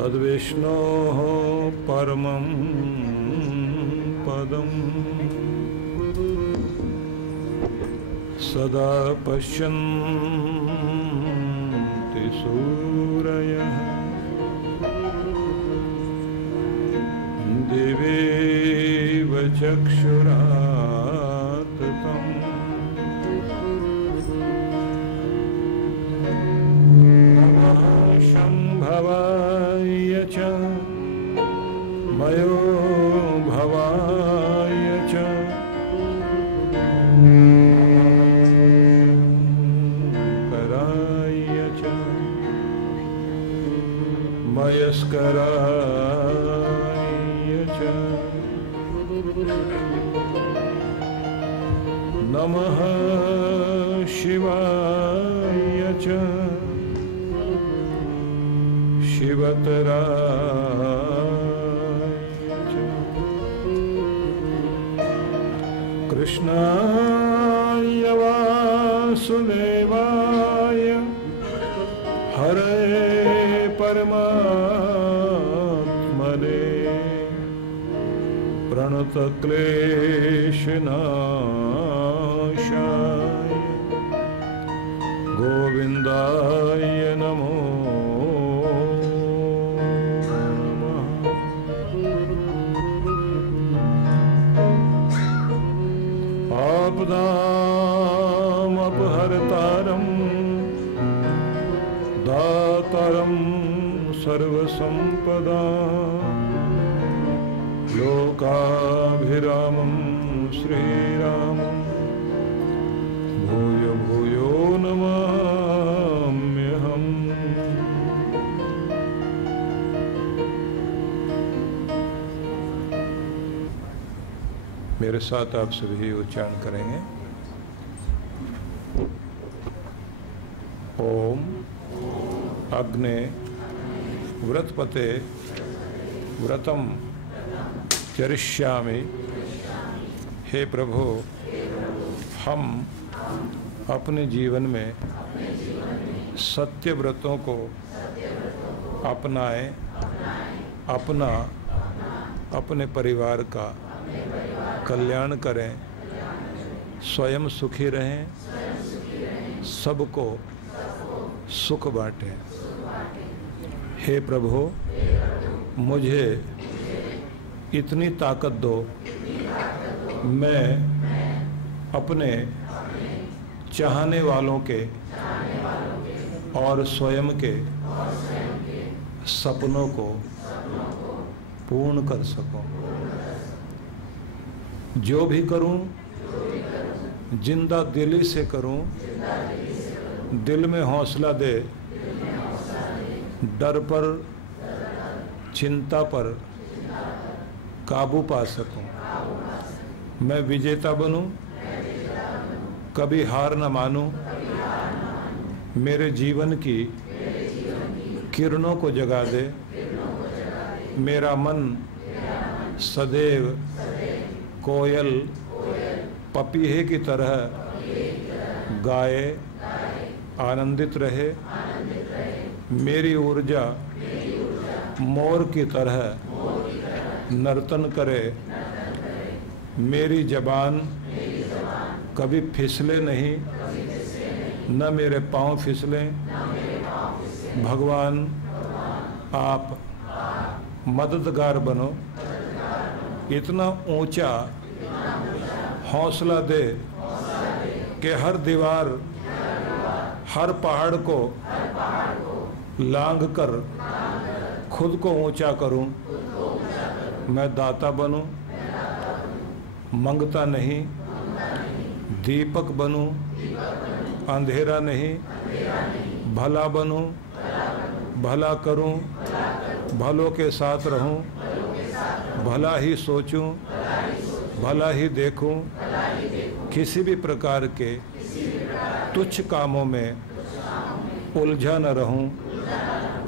तद्विष्णोः परमं पदम् सदा पश्यन्ति सूरयः दिवेव चक्षुराततम् शम्भवाय च मयो भवाय च कराय च मयस्कराय च नमः शिवाय च शिवतराय च कृष्णाय वासुदेवाय हरे परमात्मने प्रणतक्लेशनाशाय गोविन्दाय नमो आपदामपहर्तारं दातारं सर्वसम्पदां लोकाभिरामं श्रीरामं भूयो भूयो नमाम्यहम्। मेरे साथ आप सभी उच्चारण करेंगे। ओम अग्ने व्रतपते व्रतम चरिष्यामि। हे प्रभु, हम अपने जीवन में सत्य व्रतों को अपनाएं, अपने परिवार का कल्याण करें, स्वयं सुखी रहें, सबको सुख बांटें। हे प्रभु, मुझे इतनी ताकत दो, मैं अपने चाहने वालों के और स्वयं के सपनों को पूर्ण कर सकूं। जो भी करूं जिंदा दिली से करूं, दिल में हौसला दे, डर पर चिंता पर काबू पा सकूं। मैं विजेता बनूं, कभी हार न मानूं, मेरे जीवन की किरणों को जगा दे, मेरा मन सदैव कोयल पपीहे की तरह गाए, आनंदित रहे, मेरी ऊर्जा मोर की तरह नर्तन करे, मेरी जबान कभी फिसले नहीं, न मेरे पांव फिसलें। भगवान, आप मददगार बनो, इतना ऊंचा हौसला दे कि हर दीवार, हर पहाड़ को लांघ कर खुद को ऊंचा करूं। मैं दाता बनूं, मंगता नहीं, दीपक बनूं, अंधेरा नहीं, भला बनूं, भला करूं, भलों के साथ रहूं, भला ही सोचूं, भला ही देखूं, किसी भी प्रकार के तुच्छ कामों में उलझा न रहूं।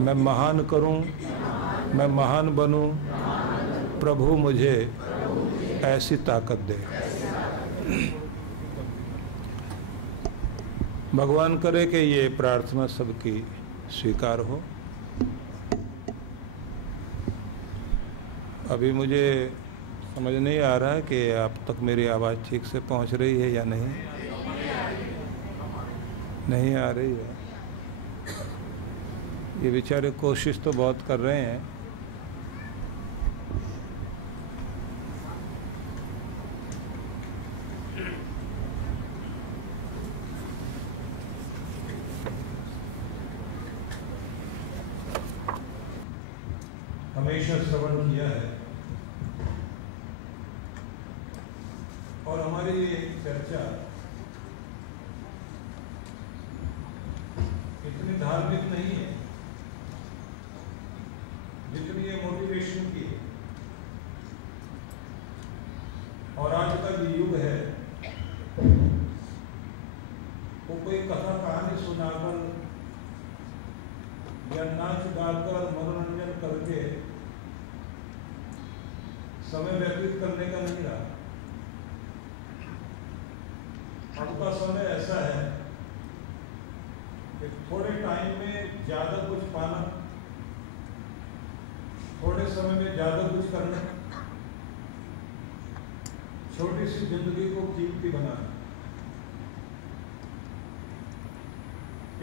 मैं महान करूं, मैं महान बनूं। प्रभु मुझे ऐसी ताकत दे। भगवान करे कि ये प्रार्थना सबकी स्वीकार हो। अभी मुझे समझ नहीं आ रहा है कि आप तक मेरी आवाज़ ठीक से पहुंच रही है या नहीं। नहीं आ रही है। ये बेचारे कोशिश तो बहुत कर रहे हैं। हमेशा श्रवण किया है और हमारी ये चर्चा इतनी धार्मिक नहीं है जितनी ये मोटिवेशन की है। और आज का जो युग है वो कोई कथा कहानी सुनाकर या नाच गाकर मनोरंजन करके समय व्यतीत करने का नहीं रहा। अब का समय ऐसा है कि थोड़े टाइम में ज्यादा कुछ पाना, थोड़े समय में ज्यादा कुछ करना, छोटी सी जिंदगी को कीमती बनाना।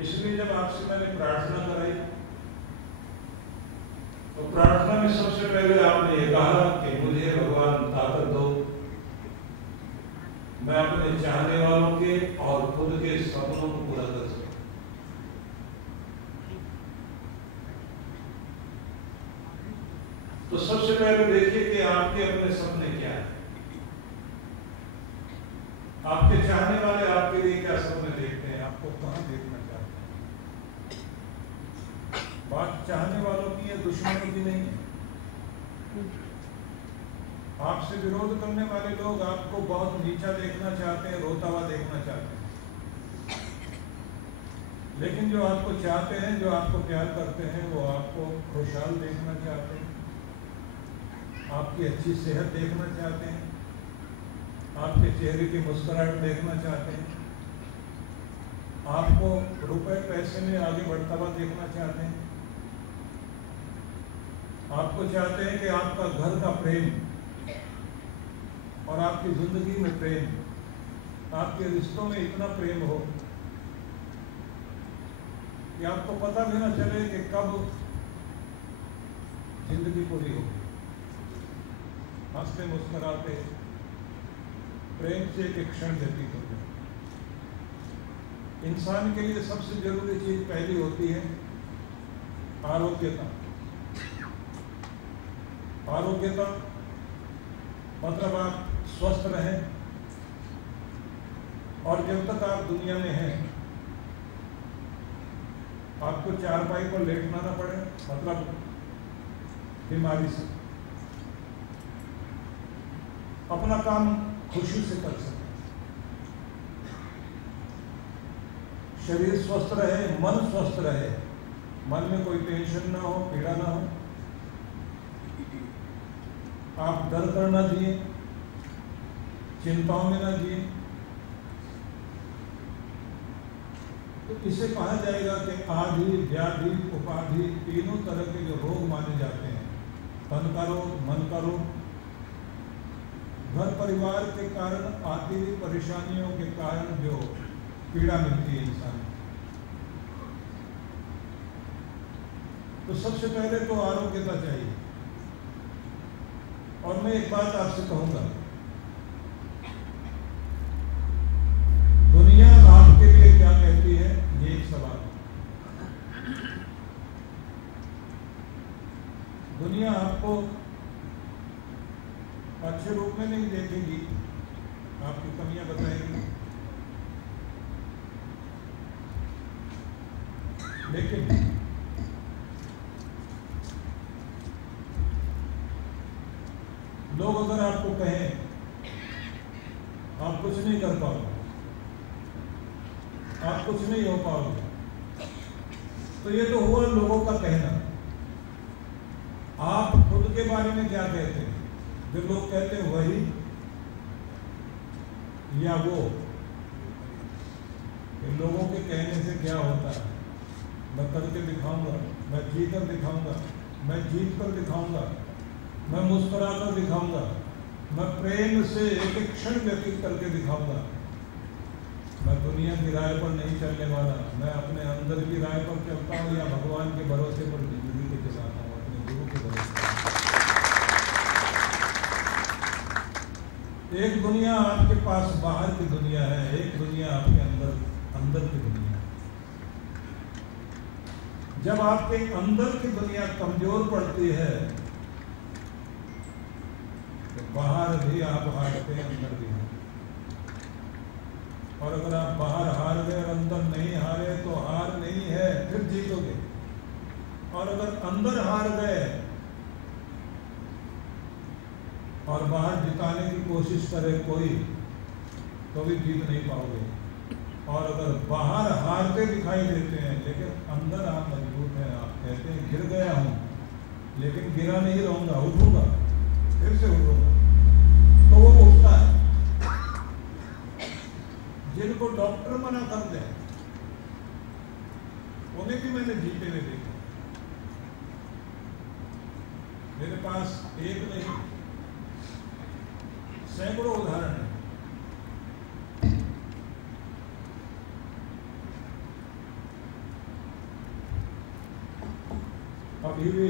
इसलिए जब आपसे मैंने प्रार्थना कराई तो प्रार्थना में सबसे पहले आपने ये कहा कि मुझे भगवान ताकत दो, मैं अपने चाहने वालों के और खुद के सपनों को पूरा कर सकूं। तो सबसे पहले देखिए कि आपके अपने सपने क्या है। आपके चाहने वाले आपके लिए क्या सपने देखते हैं, आपको कहां देखना चाहते हैं। बात चाहने वालों की या दुश्मनों की नहीं है। आपसे विरोध करने वाले लोग आपको बहुत नीचा देखना चाहते हैं, रोता हुआ देखना चाहते हैं। लेकिन जो आपको चाहते हैं, जो आपको प्यार करते हैं, वो आपको खुशहाल देखना चाहते हैं, आपकी अच्छी सेहत देखना चाहते हैं, आपके चेहरे की मुस्कुराहट देखना चाहते हैं, आपको रुपए पैसे में आगे बढ़ता हुआ देखना चाहते हैं। आपको चाहते हैं कि आपका घर का प्रेम और आपकी जिंदगी में प्रेम, आपके रिश्तों में इतना प्रेम हो कि आपको पता भी ना चले कि कब जिंदगी पूरी होगी। हंसते मुस्कुराते प्रेम से एक क्षण व्यतीत हो जाए। इंसान के लिए सबसे जरूरी चीज पहली होती है आरोग्यता। आरोग्यता मतलब आप स्वस्थ रहें, और जब तक आप दुनिया में हैं आपको चारपाई पर लेटना ना पड़े, मतलब बीमारी से अपना काम खुशी से कर सकें, शरीर स्वस्थ रहे, मन स्वस्थ रहे, मन में कोई टेंशन ना हो, पीड़ा ना हो, आप डर कर ना जिए, चिंताओं में ना जिए। तो इसे कहा जाएगा कि आदि, व्याधि, उपाधि, तीनों तरह के जो रोग माने जाते हैं, तन का रोग, मन का रोग, घर परिवार के कारण आती हुई परेशानियों के कारण जो पीड़ा मिलती है इंसान, तो सबसे पहले तो आरोग्यता चाहिए। और मैं एक बात आपसे कहूंगा, दुनिया आपके लिए क्या कहती है, ये एक सवाल। दुनिया आपको अच्छे रूप में नहीं देखेगी, आपकी कमियां बताएगी, लेकिन लोग अगर आपको कहें आप कुछ नहीं कर पाओगे, आप कुछ नहीं हो पाओगे, तो ये तो हुआ लोगों का कहना। आप खुद के बारे में क्या कहते हैं? जो लोग कहते हैं वही या वो? इन लोगों के कहने से क्या होता है? मैं करके दिखाऊंगा, मैं जी कर दिखाऊंगा, मैं जीत कर दिखाऊंगा, मैं मुस्कुरा कर दिखाऊंगा, मैं प्रेम से एक एक क्षण व्यतीत करके दिखाऊंगा। मैं दुनिया की राय पर नहीं चलने वाला, मैं अपने अंदर की राय पर चलता हूँ या भगवान के भरोसे पर जिंदगी को चलाता हूँ, अपने गुरु के भरोसे। एक दुनिया आपके पास बाहर की दुनिया है, एक दुनिया आपके अंदर की दुनिया है। जब आपके अंदर की दुनिया कमजोर पड़ती है तो बाहर भी आप हारते हैं, अंदर भी हारते। और अगर आप बाहर हार गए और अंदर नहीं हारे तो हार नहीं है, फिर जीतोगे। और अगर अंदर हार गए और बाहर जिताने की कोशिश करे कोई, तो भी जीत नहीं पाओगे। और अगर बाहर हारते दिखाई देते हैं लेकिन अंदर आप मजबूत हैं, आप कहते हैं गिर गया हूं लेकिन गिरा नहीं रहूंगा, उठूंगा, फिर से उठूंगा, तो वो उठता है। जिनको डॉक्टर मना कर दे उन्हें भी मैंने जीते हुए देखा। मेरे पास एक नहीं सैकड़ों उदाहरण है। अभी भी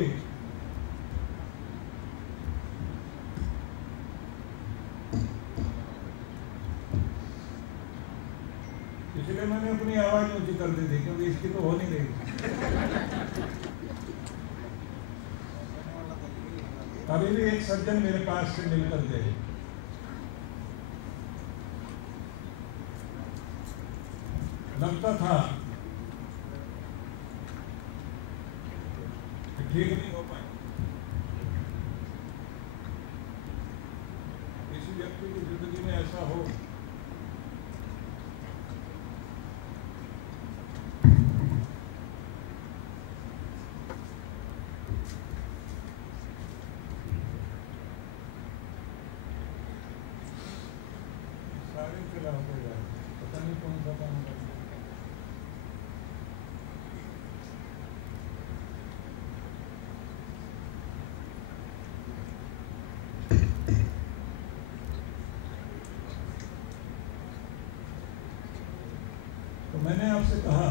इसलिए मैंने अपनी आवाज ऊंची कर दी थी क्योंकि इसकी तो हो नहीं रही। अभी भी एक सज्जन मेरे पास से मिलकर गए, लगता था कि ठीक नहीं हो पाए। किसी व्यक्ति की जिंदगी में ऐसा हो सारे चला होगा, पता नहीं कौन सा काम करना। तो मैंने आपसे कहा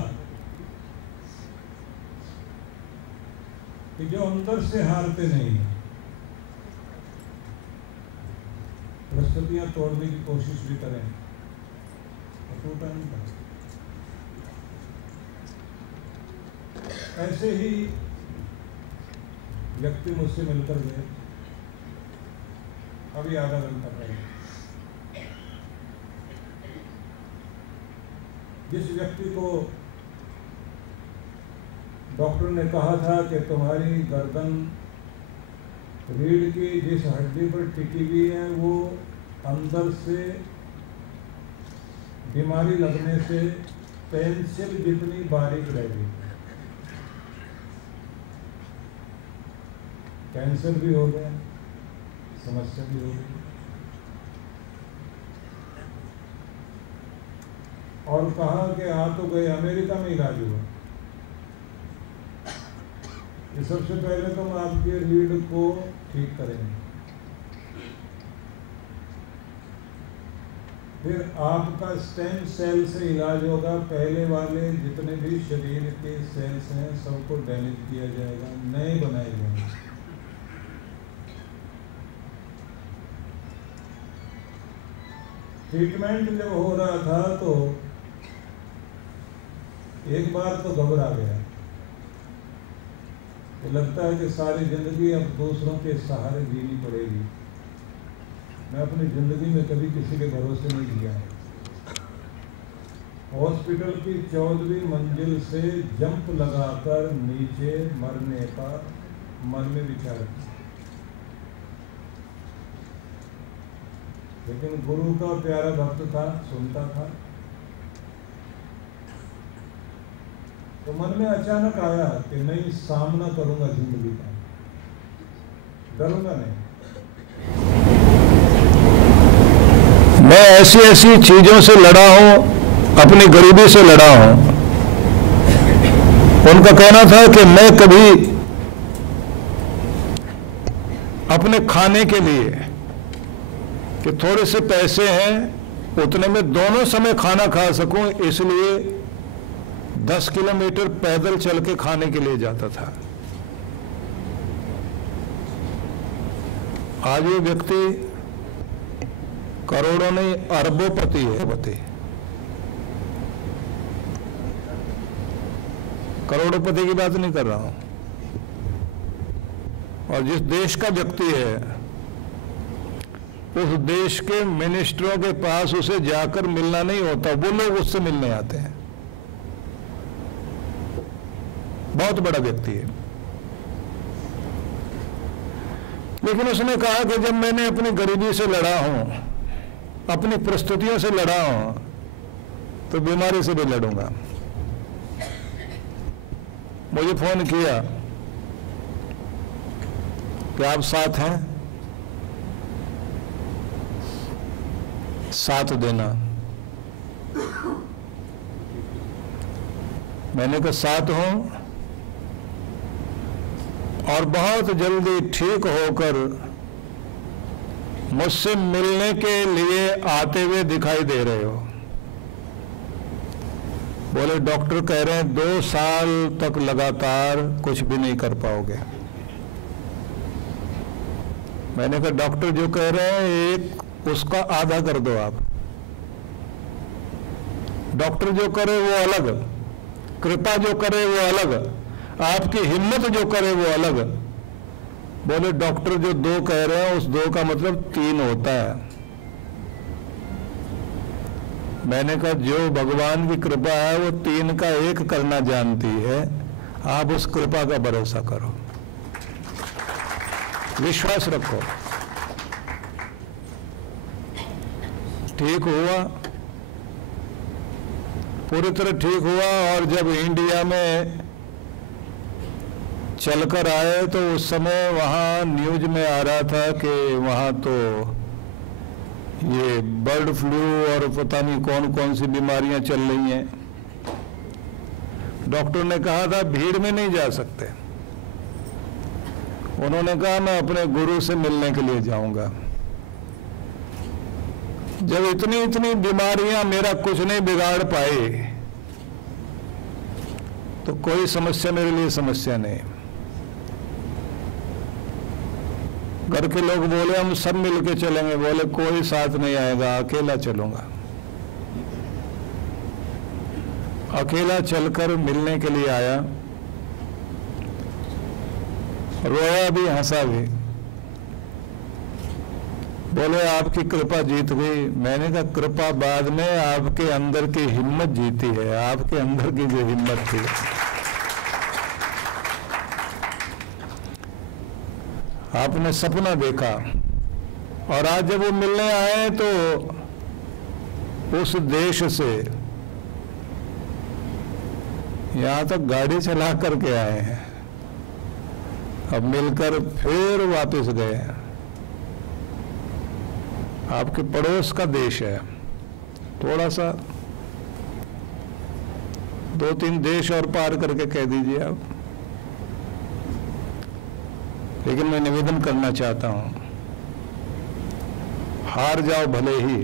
कि जो अंदर से हारते नहीं, परिस्थितियां तोड़ने की कोशिश भी करें तो टूटा नहीं था। ऐसे ही व्यक्ति मुझसे मिलकर गए अभी आधा घंटा पहले। जिस व्यक्ति को डॉक्टर ने कहा था कि तुम्हारी गर्दन रीढ़ की जिस हड्डी पर टिकी हुई है वो अंदर से बीमारी लगने से पेंसिल जितनी बारीक रहेगी, कैंसर भी हो गया, समस्या भी हो गई। और कहा कि आ तो गए, अमेरिका में इलाज हुआ। कि सबसे पहले तो हम आपके रीढ़ को ठीक करेंगे, फिर आपका स्टेम सेल से इलाज होगा। पहले वाले जितने भी शरीर के सेल्स हैं सबको डैमेज किया जाएगा, नए बनाए जाएंगे। ट्रीटमेंट जब हो रहा था तो एक बार तो घबरा गया, तो लगता है कि सारी जिंदगी अब दूसरों के सहारे जीनी पड़ेगी। मैं अपनी जिंदगी में कभी किसी के भरोसे नहीं जिया। हॉस्पिटल की 14वीं मंजिल से जंप लगाकर नीचे मरने का मन में विचार किया, लेकिन गुरु का प्यारा भक्त था, सुनता था। तो मन में अचानक आया कि नहीं, सामना करूंगा जिंदगी का, डरूंगा नहीं। मैं ऐसी ऐसी चीजों से लड़ा हूं, अपनी गरीबी से लड़ा हूं। उनका कहना था कि मैं कभी अपने खाने के लिए कि थोड़े से पैसे हैं उतने में दोनों समय खाना खा सकूं, इसलिए 10 किलोमीटर पैदल चल के खाने के लिए जाता था। आज ये व्यक्ति करोड़ों नहीं अरबोपति है। करोड़ोंपति की बात नहीं कर रहा हूं। और जिस देश का व्यक्ति है उस देश के मिनिस्टरों के पास उसे जाकर मिलना नहीं होता, वो लोग उससे मिलने आते हैं। बहुत बड़ा व्यक्ति है। लेकिन उसने कहा कि जब मैंने अपनी गरीबी से लड़ा हूं, अपनी परिस्थितियों से लड़ा हूं, तो बीमारी से भी लड़ूंगा। मुझे फोन किया कि आप साथ हैं, साथ देना। मैंने कहा साथ हूं और बहुत जल्दी ठीक होकर मुझसे मिलने के लिए आते हुए दिखाई दे रहे हो। बोले डॉक्टर कह रहे हैं 2 साल तक लगातार कुछ भी नहीं कर पाओगे। मैंने कहा डॉक्टर जो कह रहे हैं एक उसका आधा कर दो आप। डॉक्टर जो करे वो अलग, कृपा जो करे वो अलग, आपकी हिम्मत जो करे वो अलग। बोले डॉक्टर जो 2 कह रहे हैं उस 2 का मतलब 3 होता है। मैंने कहा जो भगवान की कृपा है वो 3 का 1 करना जानती है, आप उस कृपा का भरोसा करो, विश्वास रखो। ठीक हुआ, पूरी तरह ठीक हुआ। और जब इंडिया में चलकर आए तो उस समय वहाँ न्यूज में आ रहा था कि वहाँ तो ये बर्ड फ्लू और पता नहीं कौन कौन सी बीमारियां चल रही हैं। डॉक्टर ने कहा था भीड़ में नहीं जा सकते। उन्होंने कहा मैं अपने गुरु से मिलने के लिए जाऊंगा। जब इतनी इतनी बीमारियां मेरा कुछ नहीं बिगाड़ पाए तो कोई समस्या मेरे लिए समस्या नहीं। घर के लोग बोले हम सब मिलके चलेंगे, बोले कोई साथ नहीं आएगा, अकेला चलूंगा। अकेला चलकर मिलने के लिए आया, रोया भी हंसा भी। बोले आपकी कृपा जीत गई। मैंने कहा कृपा बाद में, आपके अंदर की हिम्मत जीती है, आपके अंदर की जो हिम्मत थी। आपने सपना देखा और आज जब वो मिलने आए तो उस देश से यहां तक गाड़ी चला करके आए हैं, अब मिलकर फिर वापस गए हैं। आपके पड़ोस का देश है, थोड़ा सा 2-3 देश और पार करके कह दीजिए आप। लेकिन मैं निवेदन करना चाहता हूं, हार जाओ भले ही,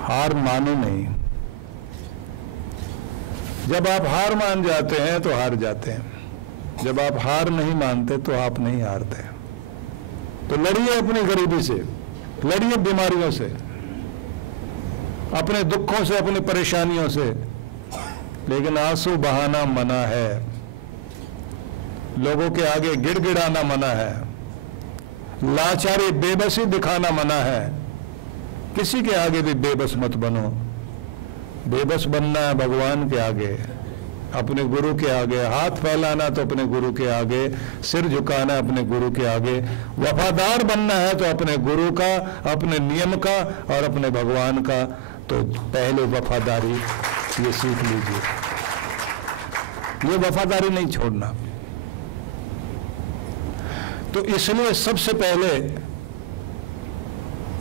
हार मानो नहीं। जब आप हार मान जाते हैं तो हार जाते हैं, जब आप हार नहीं मानते तो आप नहीं हारते। तो लड़िए अपनी गरीबी से, लड़िए बीमारियों से, अपने दुखों से, अपनी परेशानियों से, लेकिन आंसू बहाना मना है, लोगों के आगे गिड़गिड़ाना मना है, लाचारी बेबसी दिखाना मना है। किसी के आगे भी बेबस मत बनो। बेबस बनना है भगवान के आगे, अपने गुरु के आगे। हाथ फैलाना तो अपने गुरु के आगे, सिर झुकाना अपने गुरु के आगे। वफादार बनना है तो अपने गुरु का, अपने नियम का और अपने भगवान का। तो पहले वफादारी ये सीख लीजिए, ये वफादारी नहीं छोड़ना। तो इसलिए सबसे पहले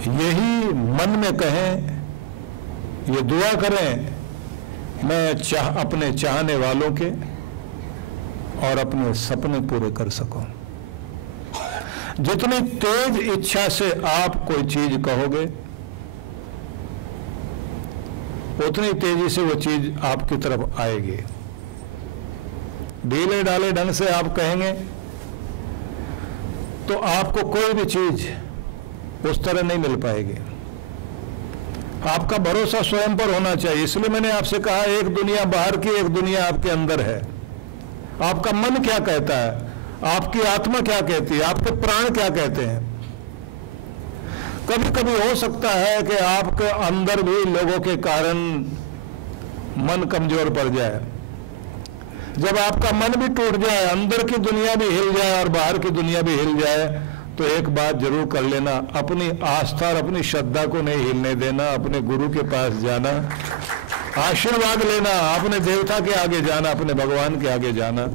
यही मन में कहें, ये दुआ करें, मैं अपने चाहने वालों के और अपने सपने पूरे कर सकूं। जितनी तेज इच्छा से आप कोई चीज कहोगे, उतनी तेजी से वो चीज आपकी तरफ आएगी। ढीले ढाले ढंग से आप कहेंगे तो आपको कोई भी चीज उस तरह नहीं मिल पाएगी। आपका भरोसा स्वयं पर होना चाहिए। इसलिए मैंने आपसे कहा, एक दुनिया बाहर की, एक दुनिया आपके अंदर है। आपका मन क्या कहता है, आपकी आत्मा क्या कहती है, आपके प्राण क्या कहते हैं। कभी कभी हो सकता है कि आपके अंदर भी लोगों के कारण मन कमजोर पड़ जाए। जब आपका मन भी टूट जाए, अंदर की दुनिया भी हिल जाए और बाहर की दुनिया भी हिल जाए, तो एक बात जरूर कर लेना, अपनी आस्था और अपनी श्रद्धा को नहीं हिलने देना। अपने गुरु के पास जाना, आशीर्वाद लेना, अपने देवता के आगे जाना, अपने भगवान के आगे जाना।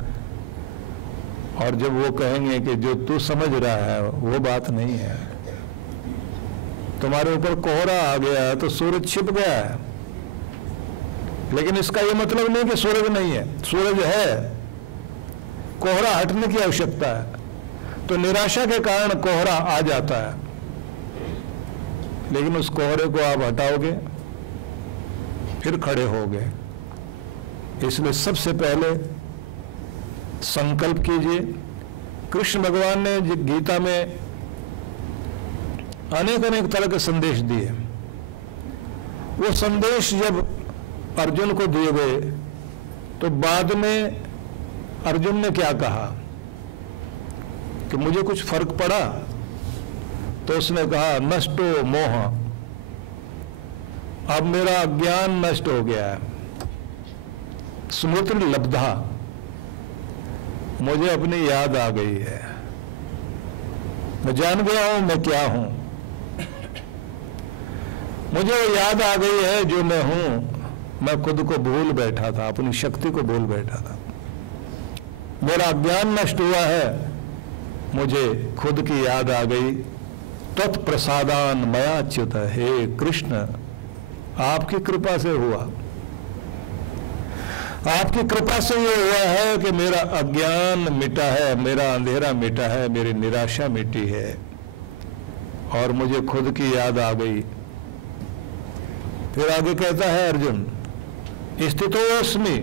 और जब वो कहेंगे कि जो तू समझ रहा है वो बात नहीं है, तुम्हारे ऊपर कोहरा आ गया है तो सूरज छिप गया है, लेकिन इसका ये मतलब नहीं कि सूरज नहीं है, सूरज है। कोहरा हटने की आवश्यकता है। तो निराशा के कारण कोहरा आ जाता है, लेकिन उस कोहरे को आप हटाओगे फिर खड़े होगे। इसलिए सबसे पहले संकल्प कीजिए। कृष्ण भगवान ने गीता में अनेक अनेक तरह के संदेश दिए। वो संदेश जब अर्जुन को दिए गए तो बाद में अर्जुन ने क्या कहा कि मुझे कुछ फर्क पड़ा? तो उसने कहा, नष्टो मोह, अब मेरा अज्ञान नष्ट हो गया है। स्मृति लब्धा, मुझे अपनी याद आ गई है, मैं जान गया हूं मैं क्या हूं। मुझे वो याद आ गई है जो मैं हूं। मैं खुद को भूल बैठा था, अपनी शक्ति को भूल बैठा था। मेरा अज्ञान नष्ट हुआ है, मुझे खुद की याद आ गई। तत्प्रसादान मया च्युत, हे कृष्ण आपकी कृपा से हुआ। आपकी कृपा से ये हुआ है कि मेरा अज्ञान मिटा है, मेरा अंधेरा मिटा है, मेरी निराशा मिटी है और मुझे खुद की याद आ गई। फिर आगे कहता है अर्जुन, स्थितोस्मि,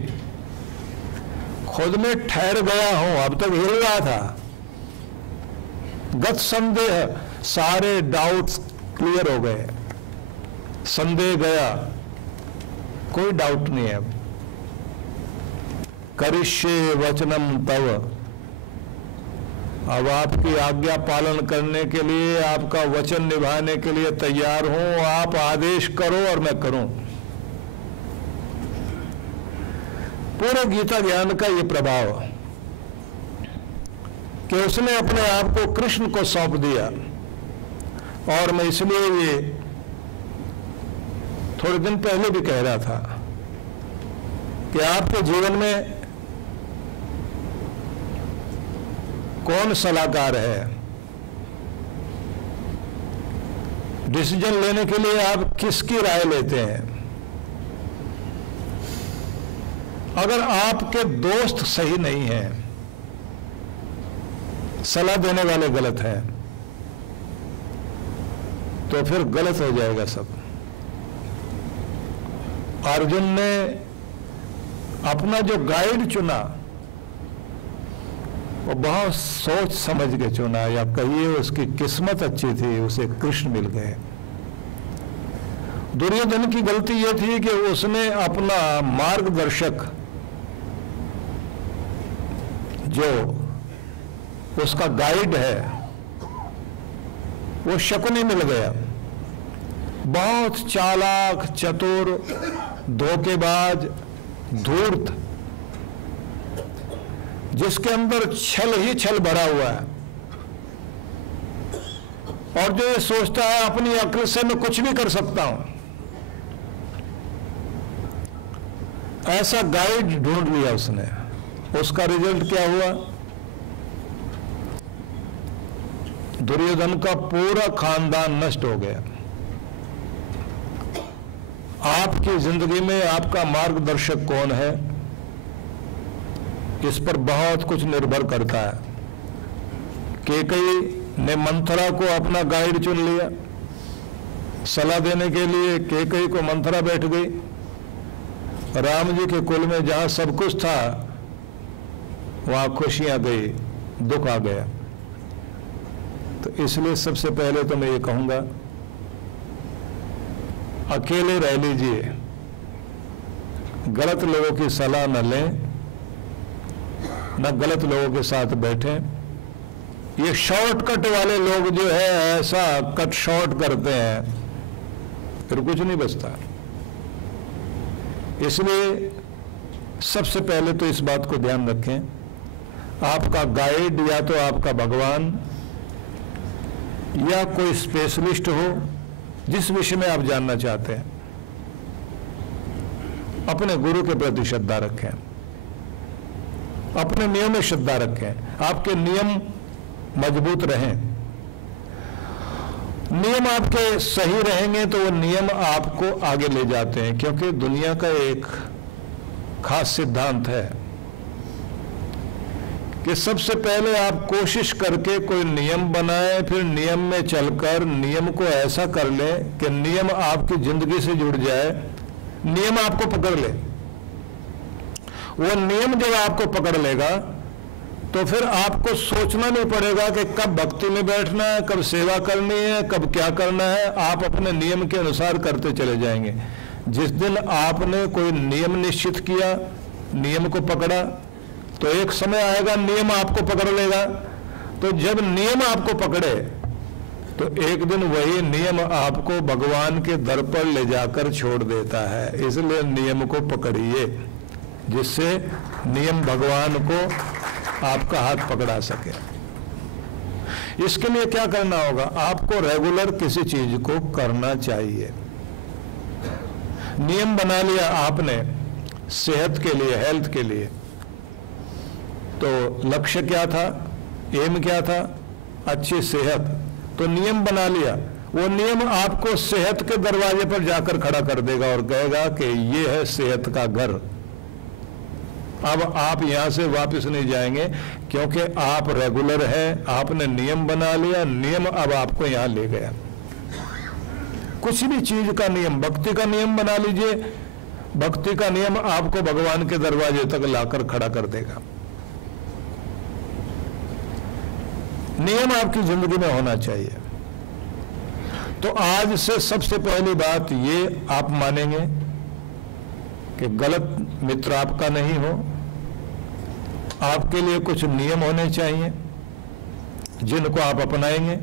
खुद में ठहर गया हूं, अब तक हिल रहा था। गत संदेह, सारे डाउट्स क्लियर हो गए, संदेह गया, कोई डाउट नहीं है। करिष्ये वचनम तव, अब आपकी आज्ञा पालन करने के लिए, आपका वचन निभाने के लिए तैयार हूं। आप आदेश करो और मैं करूं। पूरे गीता ज्ञान का ये प्रभाव कि उसने अपने आप को कृष्ण को सौंप दिया। और मैं इसलिए ये थोड़े दिन पहले भी कह रहा था कि आपके जीवन में कौन सलाहकार है, डिसीजन लेने के लिए आप किसकी राय लेते हैं। अगर आपके दोस्त सही नहीं हैं, सलाह देने वाले गलत हैं, तो फिर गलत हो जाएगा सब। अर्जुन ने अपना जो गाइड चुना वो बहुत सोच समझ के चुना, या कहिए उसकी किस्मत अच्छी थी, उसे कृष्ण मिल गए। दुर्योधन की गलती यह थी कि उसने अपना मार्गदर्शक जो उसका गाइड है वो शकुनी मिल गया। बहुत चालाक, चतुर, धोखेबाज, धूर्त, जिसके अंदर छल ही छल भरा हुआ है, और जो ये सोचता है अपनी अक्ल से मैं कुछ भी कर सकता हूं। ऐसा गाइड ढूंढ लिया उसने। उसका रिजल्ट क्या हुआ? दुर्योधन का पूरा खानदान नष्ट हो गया। आपकी जिंदगी में आपका मार्गदर्शक कौन है, इस पर बहुत कुछ निर्भर करता है। केकई ने मंथरा को अपना गाइड चुन लिया, सलाह देने के लिए कैकेयी को मंथरा बैठ गई। राम जी के कुल में जहां सब कुछ था वहां खुशियां गई, दुख आ गया। तो इसलिए सबसे पहले तो मैं ये कहूंगा, अकेले रह लीजिए, गलत लोगों की सलाह न लें, न गलत लोगों के साथ बैठें। ये शॉर्टकट वाले लोग जो है ऐसा कट शॉर्ट करते हैं, फिर कुछ नहीं बचता। इसलिए सबसे पहले तो इस बात को ध्यान रखें, आपका गाइड या तो आपका भगवान या कोई स्पेशलिस्ट हो जिस विषय में आप जानना चाहते हैं, अपने गुरु के प्रति श्रद्धा रखें, अपने नियम में श्रद्धा रखें, आपके नियम मजबूत रहें। नियम आपके सही रहेंगे तो वो नियम आपको आगे ले जाते हैं, क्योंकि दुनिया का एक खास सिद्धांत है कि सबसे पहले आप कोशिश करके कोई नियम बनाएं, फिर नियम में चलकर नियम को ऐसा कर लें कि नियम आपकी जिंदगी से जुड़ जाए, नियम आपको पकड़ ले। वो नियम जब आपको पकड़ लेगा तो फिर आपको सोचना नहीं पड़ेगा कि कब भक्ति में बैठना है, कब सेवा करनी है, कब क्या करना है। आप अपने नियम के अनुसार करते चले जाएंगे। जिस दिन आपने कोई नियम निश्चित किया, नियम को पकड़ा, तो एक समय आएगा नियम आपको पकड़ लेगा। तो जब नियम आपको पकड़े तो एक दिन वही नियम आपको भगवान के दर पर ले जाकर छोड़ देता है। इसलिए नियम को पकड़िए, जिससे नियम भगवान को आपका हाथ पकड़ा सके। इसके लिए क्या करना होगा? आपको रेगुलर किसी चीज को करना चाहिए। नियम बना लिया आपने सेहत के लिए, हेल्थ के लिए, तो लक्ष्य क्या था, एम क्या था? अच्छी सेहत। तो नियम बना लिया, वो नियम आपको सेहत के दरवाजे पर जाकर खड़ा कर देगा और कहेगा कि ये है सेहत का घर। अब आप यहां से वापस नहीं जाएंगे, क्योंकि आप रेगुलर हैं, आपने नियम बना लिया, नियम अब आपको यहां ले गया। कुछ भी चीज का नियम, भक्ति का नियम बना लीजिए, भक्ति का नियम आपको भगवान के दरवाजे तक लाकर खड़ा कर देगा। नियम आपकी जिंदगी में होना चाहिए। तो आज से सबसे पहली बात ये आप मानेंगे कि गलत मित्र आपका नहीं हो। आपके लिए कुछ नियम होने चाहिए जिनको आप अपनाएंगे।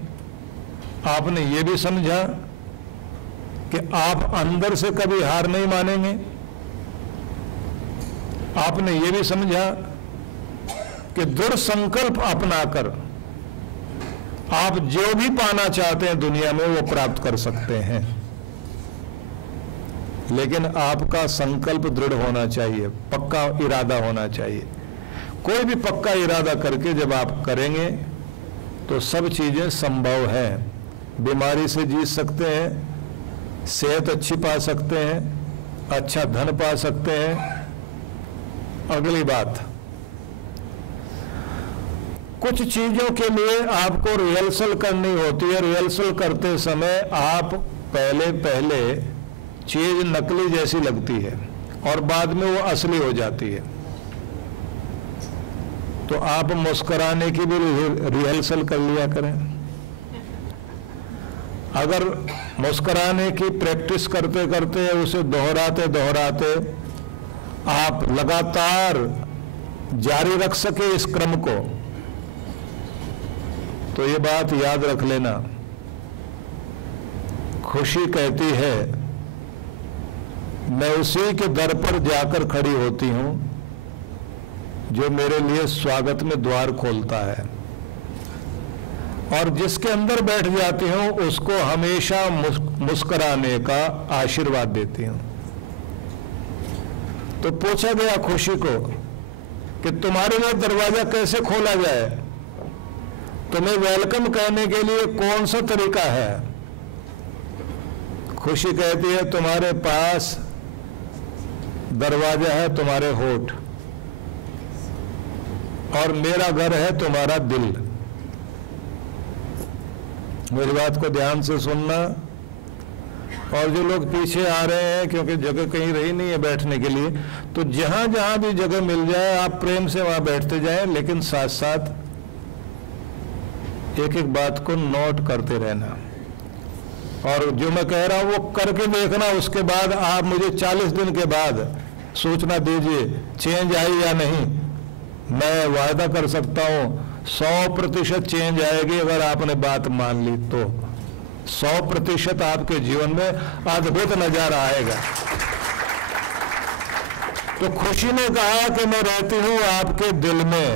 आपने ये भी समझा कि आप अंदर से कभी हार नहीं मानेंगे। आपने ये भी समझा कि दृढ़ संकल्प अपनाकर आप जो भी पाना चाहते हैं दुनिया में वो प्राप्त कर सकते हैं। लेकिन आपका संकल्प दृढ़ होना चाहिए, पक्का इरादा होना चाहिए। कोई भी पक्का इरादा करके जब आप करेंगे तो सब चीजें संभव हैं। बीमारी से जीत सकते हैं, सेहत अच्छी पा सकते हैं, अच्छा धन पा सकते हैं। अगली बात, कुछ चीजों के लिए आपको रिहर्सल करनी होती है। रिहर्सल करते समय आप पहले चीज नकली जैसी लगती है और बाद में वो असली हो जाती है। तो आप मुस्कुराने की भी रिहर्सल कर लिया करें। अगर मुस्कुराने की प्रैक्टिस करते करते उसे दोहराते आप लगातार जारी रख सके इस क्रम को, तो ये बात याद रख लेना, खुशी कहती है मैं उसी के दर पर जाकर खड़ी होती हूं जो मेरे लिए स्वागत में द्वार खोलता है, और जिसके अंदर बैठ जाती हूं उसको हमेशा मुस्कुराने का आशीर्वाद देती हूं। तो पूछा गया खुशी को कि तुम्हारे लिए दरवाजा कैसे खोला जाए, तुम्हें वेलकम कहने के लिए कौन सा तरीका है? खुशी कहती है तुम्हारे पास दरवाजा है तुम्हारे होठ, और मेरा घर है तुम्हारा दिल। मेरी बात को ध्यान से सुनना। और जो लोग पीछे आ रहे हैं, क्योंकि जगह कहीं रही नहीं है बैठने के लिए, तो जहां जहां भी जगह मिल जाए आप प्रेम से वहां बैठते जाएं, लेकिन साथ साथ एक एक बात को नोट करते रहना। और जो मैं कह रहा हूं वो करके देखना, उसके बाद आप मुझे 40 दिन के बाद सूचना दीजिए चेंज आई या नहीं। मैं वायदा कर सकता हूं 100% चेंज आएगी अगर आपने बात मान ली तो। 100% आपके जीवन में अद्भुत नजारा आएगा। तो खुशी ने कहा कि मैं रहती हूं आपके दिल में,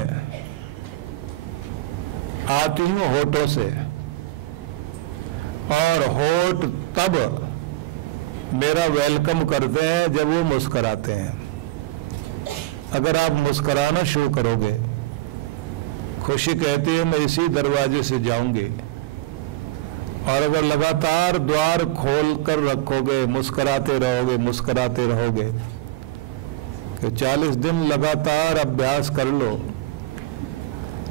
आती हूं होठों से, और होठ तब मेरा वेलकम करते हैं जब वो मुस्कुराते हैं। अगर आप मुस्कुराना शुरू करोगे, खुशी कहती है मैं इसी दरवाजे से जाऊंगी, और अगर लगातार द्वार खोल कर रखोगे, मुस्कुराते रहोगे, तो 40 दिन लगातार अभ्यास कर लो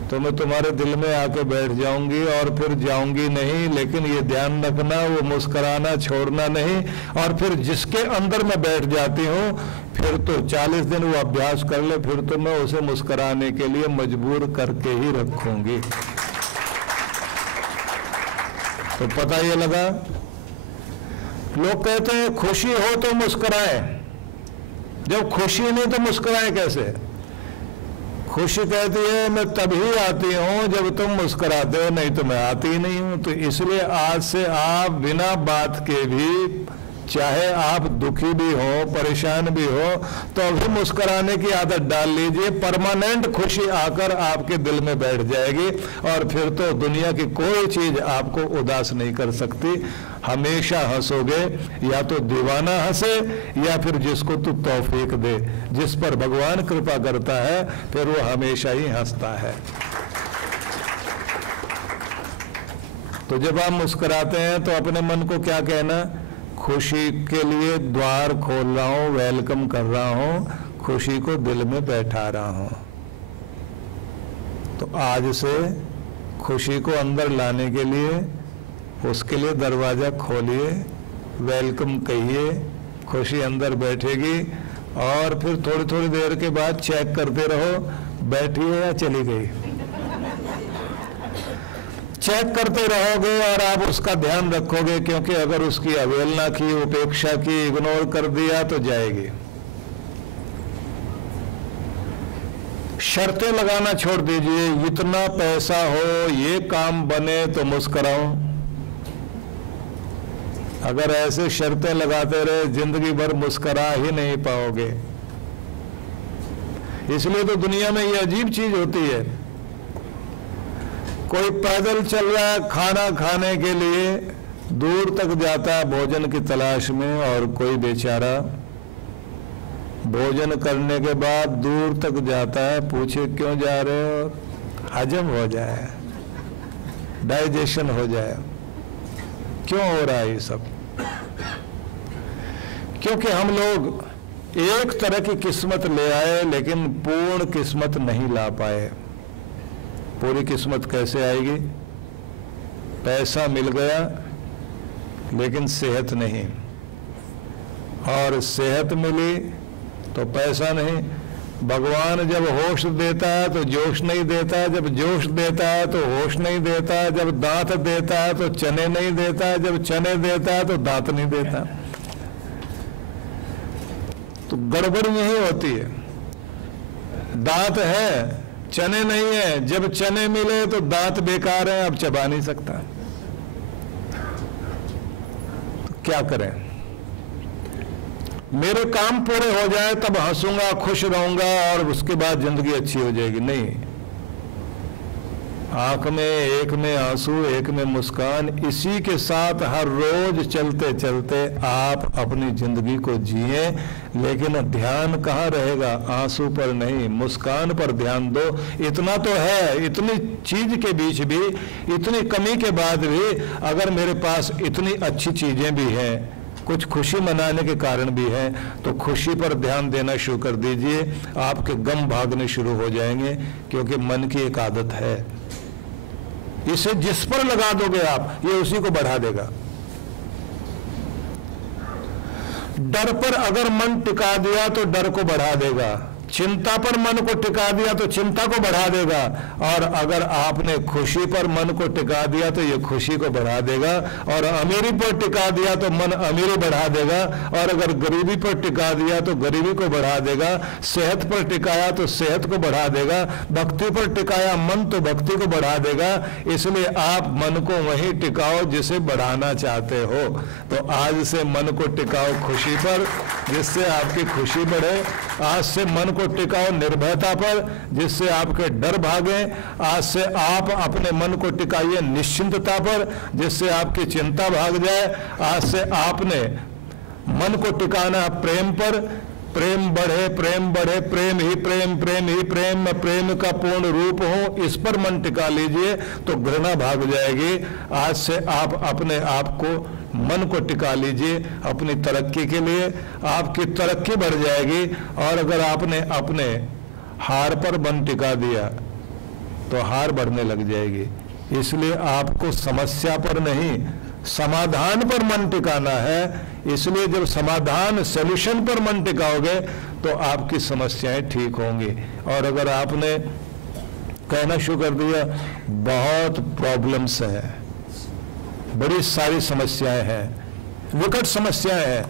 तो मैं तुम्हारे दिल में आके बैठ जाऊंगी और फिर जाऊंगी नहीं। लेकिन ये ध्यान रखना, वो मुस्कुराना छोड़ना नहीं। और फिर जिसके अंदर मैं बैठ जाती हूँ, फिर तो 40 दिन वो अभ्यास कर ले, फिर तो मैं उसे मुस्कुराने के लिए मजबूर करके ही रखूंगी। तो पता ये लगा, लोग कहते हैं खुशी हो तो मुस्कुराए, जब खुशी नहीं तो मुस्कुराए कैसे? खुशी कहती है मैं तभी आती हूं जब तुम मुस्कुराते हो, नहीं तो मैं आती ही नहीं हूं। तो इसलिए आज से आप बिना बात के भी, चाहे आप दुखी भी हो, परेशान भी हो, तो अभी मुस्कुराने की आदत डाल लीजिए। परमानेंट खुशी आकर आपके दिल में बैठ जाएगी, और फिर तो दुनिया की कोई चीज आपको उदास नहीं कर सकती। हमेशा हंसोगे, या तो दीवाना हंसे या फिर जिसको तू तौफीक दे। जिस पर भगवान कृपा करता है फिर वो हमेशा ही हंसता है। तो जब आप मुस्कुराते हैं तो अपने मन को क्या कहना? खुशी के लिए द्वार खोल रहा हूं, वेलकम कर रहा हूं, खुशी को दिल में बैठा रहा हूं। तो आज से खुशी को अंदर लाने के लिए, उसके लिए दरवाजा खोलिए, वेलकम कहिए, खुशी अंदर बैठेगी। और फिर थोड़ी थोड़ी देर के बाद चेक करते रहो बैठी है या चली गई। चेक करते रहोगे और आप उसका ध्यान रखोगे, क्योंकि अगर उसकी अवहेलना की, उपेक्षा की, इग्नोर कर दिया तो जाएगी। शर्तें लगाना छोड़ दीजिए, इतना पैसा हो, ये काम बने तो मुस्कुराऊं। अगर ऐसे शर्तें लगाते रहे जिंदगी भर मुस्कुरा ही नहीं पाओगे। इसलिए तो दुनिया में ये अजीब चीज होती है, कोई पैदल चल रहा है खाना खाने के लिए, दूर तक जाता है भोजन की तलाश में, और कोई बेचारा भोजन करने के बाद दूर तक जाता है, पूछे क्यों जा रहे हो? हजम हो जाए, डाइजेशन हो जाए। क्यों हो रहा है ये सब? क्योंकि हम लोग एक तरह की किस्मत ले आए लेकिन पूर्ण किस्मत नहीं ला पाए। पूरी किस्मत कैसे आएगी? पैसा मिल गया लेकिन सेहत नहीं, और सेहत मिली तो पैसा नहीं। भगवान जब होश देता है तो जोश नहीं देता, जब जोश देता है तो होश नहीं देता, जब दांत देता है तो चने नहीं देता, जब चने देता है तो दांत नहीं देता। तो गड़बड़ यही होती है, दांत है चने नहीं है, जब चने मिले तो दांत बेकार है, अब चबा नहीं सकता। तो क्या करें? मेरे काम पूरे हो जाए तब हंसूंगा, खुश रहूंगा और उसके बाद जिंदगी अच्छी हो जाएगी। नहीं, आंख में एक में आंसू, एक में मुस्कान, इसी के साथ हर रोज चलते चलते आप अपनी जिंदगी को जिए। लेकिन ध्यान कहाँ रहेगा? आंसू पर नहीं, मुस्कान पर ध्यान दो। इतना तो है, इतनी चीज के बीच भी, इतनी कमी के बाद भी अगर मेरे पास इतनी अच्छी चीजें भी हैं, कुछ खुशी मनाने के कारण भी है, तो खुशी पर ध्यान देना शुरू कर दीजिए। आपके गम भागने शुरू हो जाएंगे, क्योंकि मन की एक आदत है, इसे जिस पर लगा दोगे आप, ये उसी को बढ़ा देगा। डर पर अगर मन टिका दिया तो डर को बढ़ा देगा, चिंता पर मन को टिका दिया तो चिंता को बढ़ा देगा, और अगर आपने खुशी पर मन को टिका दिया तो ये खुशी को बढ़ा देगा, और अमीरी पर टिका दिया तो मन अमीरी बढ़ा देगा, और अगर गरीबी पर टिका दिया तो गरीबी को बढ़ा देगा, सेहत पर टिकाया तो सेहत को बढ़ा देगा, भक्ति पर टिकाया मन तो भक्ति को बढ़ा देगा। इसलिए आप मन को वहीं टिकाओ जिसे बढ़ाना चाहते हो। तो आज से मन को टिकाओ खुशी पर, जिससे आपकी खुशी बढ़े। आज से मन को टिकाओ निर्भयता पर, जिससे आपके डर भागे। आज से आप अपने मन को टिकाइए निश्चिंतता पर, जिससे आपकी चिंता भाग जाए। आज से आपने मन को टिकाना प्रेम पर, प्रेम बढ़े प्रेम बढ़े, प्रेम ही प्रेम प्रेम ही प्रेम, मैं प्रेम का पूर्ण रूप हूं, इस पर मन टिका लीजिए तो घृणा भाग जाएगी। आज से आप अपने आप को मन को टिका लीजिए अपनी तरक्की के लिए, आपकी तरक्की बढ़ जाएगी। और अगर आपने अपने हार पर मन टिका दिया तो हार बढ़ने लग जाएगी। इसलिए आपको समस्या पर नहीं, समाधान पर मन टिकाना है। इसलिए जब समाधान सॉल्यूशन पर मन टिकाओगे तो आपकी समस्याएं ठीक होंगी। और अगर आपने कहना शुरू कर दिया बहुत प्रॉब्लम्स हैं, बड़ी सारी समस्याएं हैं, विकट समस्याएं हैं,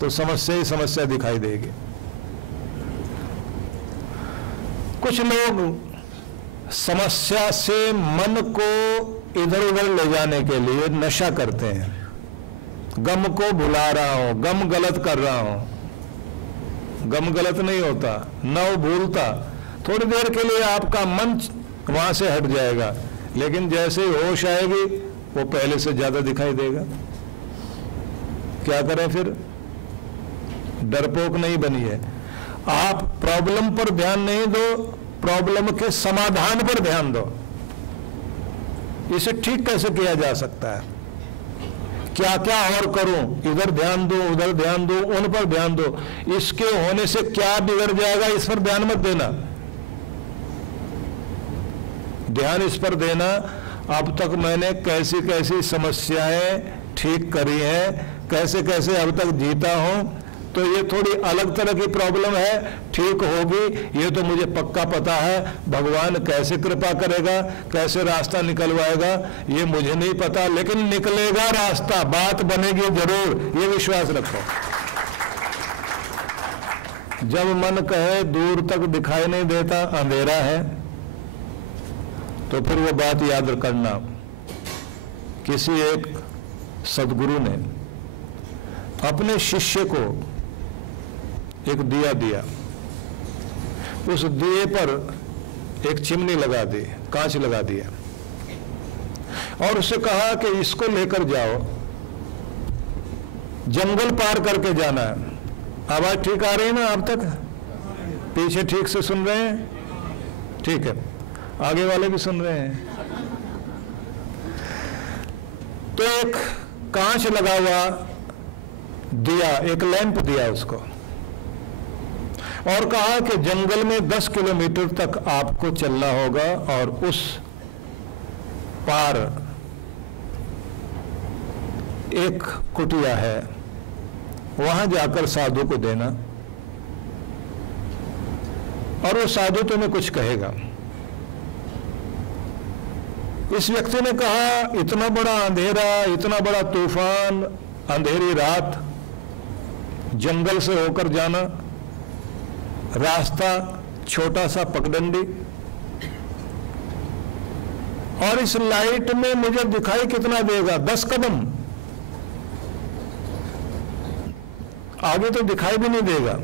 तो समस्या ही समस्या दिखाई देगी। कुछ लोग समस्या से मन को इधर उधर ले जाने के लिए नशा करते हैं। गम को भुला रहा हूं, गम गलत कर रहा हूं। गम गलत नहीं होता, न वो भूलता। थोड़ी देर के लिए आपका मन वहां से हट जाएगा, लेकिन जैसे ही होश आएगी वो पहले से ज्यादा दिखाई देगा। क्या करें फिर? डरपोक नहीं बनिए। आप प्रॉब्लम पर ध्यान नहीं दो, प्रॉब्लम के समाधान पर ध्यान दो। इसे ठीक कैसे किया जा सकता है, क्या क्या और करूं, इधर ध्यान दो उधर ध्यान दो, उन पर ध्यान दो, इसके होने से क्या बिगड़ जाएगा इस पर ध्यान मत देना। ध्यान इस पर देना अब तक मैंने कैसी कैसी समस्याएं ठीक करी हैं, कैसे कैसे अब तक जीता हूं, तो ये थोड़ी अलग तरह की प्रॉब्लम है, ठीक होगी ये तो मुझे पक्का पता है। भगवान कैसे कृपा करेगा, कैसे रास्ता निकलवाएगा ये मुझे नहीं पता, लेकिन निकलेगा रास्ता, बात बनेगी जरूर, ये विश्वास रखो। जब मन कहे दूर तक दिखाई नहीं देता, अंधेरा है, तो फिर वो बात याद करना। किसी एक सदगुरु ने अपने शिष्य को एक दिया दिया, उस दिए पर एक चिमनी लगा दी, कांच लगा दिया, और उससे कहा कि इसको लेकर जाओ, जंगल पार करके जाना है। आवाज ठीक आ रही है ना आप तक? पीछे ठीक से सुन रहे हैं? ठीक है, आगे वाले भी सुन रहे हैं? तो एक कांच लगा हुआ दिया, एक लैंप दिया उसको, और कहा कि जंगल में 10 किलोमीटर तक आपको चलना होगा, और उस पार एक कुटिया है, वहां जाकर साधु को देना, और वो साधु तुम्हें कुछ कहेगा। इस व्यक्ति ने कहा इतना बड़ा अंधेरा, इतना बड़ा तूफान, अंधेरी रात, जंगल से होकर जाना, रास्ता छोटा सा पगडंडी, और इस लाइट में मुझे दिखाई कितना देगा? 10 कदम, आगे तो दिखाई भी नहीं देगा।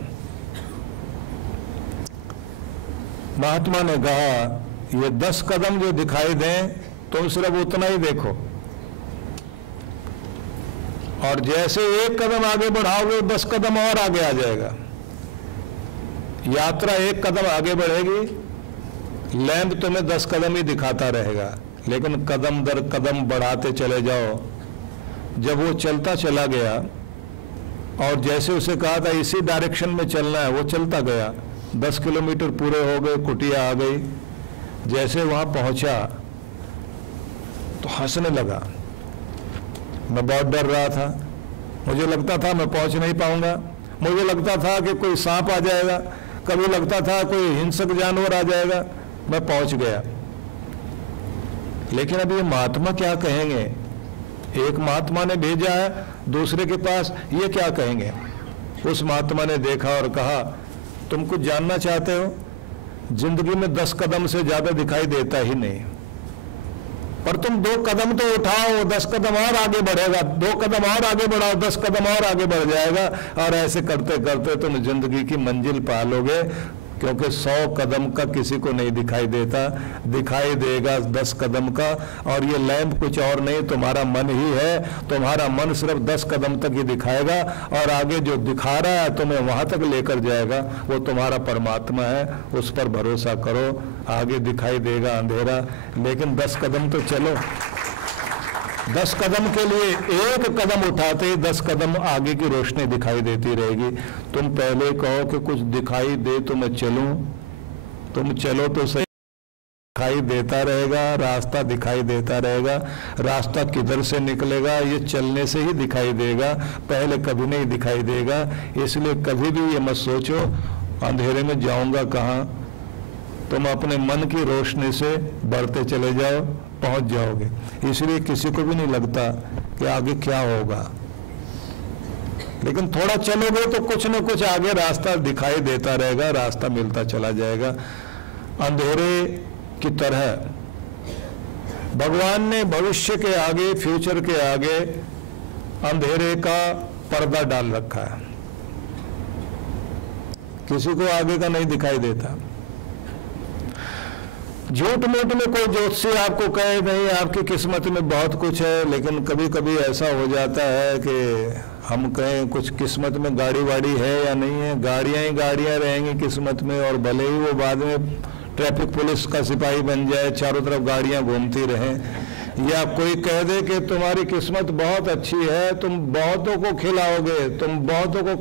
महात्मा ने कहा ये 10 कदम जो दिखाई दें तुम सिर्फ उतना ही देखो, और जैसे एक कदम आगे बढ़ाओगे 10 कदम और आगे आ जाएगा। यात्रा एक कदम आगे बढ़ेगी, लैंप तुम्हें 10 कदम ही दिखाता रहेगा, लेकिन कदम दर कदम बढ़ाते चले जाओ। जब वो चलता चला गया, और जैसे उसे कहा था इसी डायरेक्शन में चलना है, वो चलता गया, 10 किलोमीटर पूरे हो गए, कुटिया आ गई। जैसे वहां पहुंचा तो हंसने लगा। मैं बहुत डर रहा था, मुझे लगता था मैं पहुंच नहीं पाऊंगा, मुझे लगता था कि कोई सांप आ जाएगा, कभी लगता था कोई हिंसक जानवर आ जाएगा। मैं पहुंच गया। लेकिन अब ये महात्मा क्या कहेंगे? एक महात्मा ने भेजा है दूसरे के पास, ये क्या कहेंगे? उस महात्मा ने देखा और कहा, तुम कुछ जानना चाहते हो? जिंदगी में 10 कदम से ज्यादा दिखाई देता ही नहीं, पर तुम 2 कदम तो उठाओ, 10 कदम और आगे बढ़ेगा, 2 कदम और आगे बढ़ाओ, 10 कदम और आगे बढ़ जाएगा, और ऐसे करते करते तुम जिंदगी की मंजिल पा लोगे। क्योंकि 100 कदम का किसी को नहीं दिखाई देता, दिखाई देगा 10 कदम का। और ये लैंप कुछ और नहीं, तुम्हारा मन ही है। तुम्हारा मन सिर्फ 10 कदम तक ही दिखाएगा, और आगे जो दिखा रहा है तुम्हें वहां तक लेकर जाएगा, वो तुम्हारा परमात्मा है। उस पर भरोसा करो, आगे दिखाई देगा अंधेरा, लेकिन 10 कदम तो चलो। 10 कदम के लिए 1 कदम उठाते ही 10 कदम आगे की रोशनी दिखाई देती रहेगी। तुम पहले कहो कि कुछ दिखाई दे तो मैं चलूं, तुम चलो तो सही, दिखाई देता रहेगा, रास्ता दिखाई देता रहेगा। रास्ता किधर से निकलेगा ये चलने से ही दिखाई देगा, पहले कभी नहीं दिखाई देगा। इसलिए कभी भी ये मत सोचो अंधेरे में जाऊंगा कहाँ। तुम अपने मन की रोशनी से बढ़ते चले जाओ, पहुंच जाओगे। इसलिए किसी को भी नहीं लगता कि आगे क्या होगा, लेकिन थोड़ा चलोगे तो कुछ न कुछ आगे रास्ता दिखाई देता रहेगा, रास्ता मिलता चला जाएगा। अंधेरे की तरह भगवान ने भविष्य के आगे, फ्यूचर के आगे अंधेरे का पर्दा डाल रखा है। किसी को आगे का नहीं दिखाई देता। झूठ मूठ में कोई ज्योतिषी आपको कहे नहीं आपकी किस्मत में बहुत कुछ है, लेकिन कभी कभी ऐसा हो जाता है कि हम कहें कुछ किस्मत में गाड़ी वाड़ी है या नहीं है। गाड़ियां ही गाड़ियां रहेंगी किस्मत में, और भले ही वो बाद में ट्रैफिक पुलिस का सिपाही बन जाए, चारों तरफ गाड़ियां घूमती रहें। या कोई कह दे कि तुम्हारी किस्मत बहुत अच्छी है, तुम बहुतों को खिलाओगे, तुम बहुतों को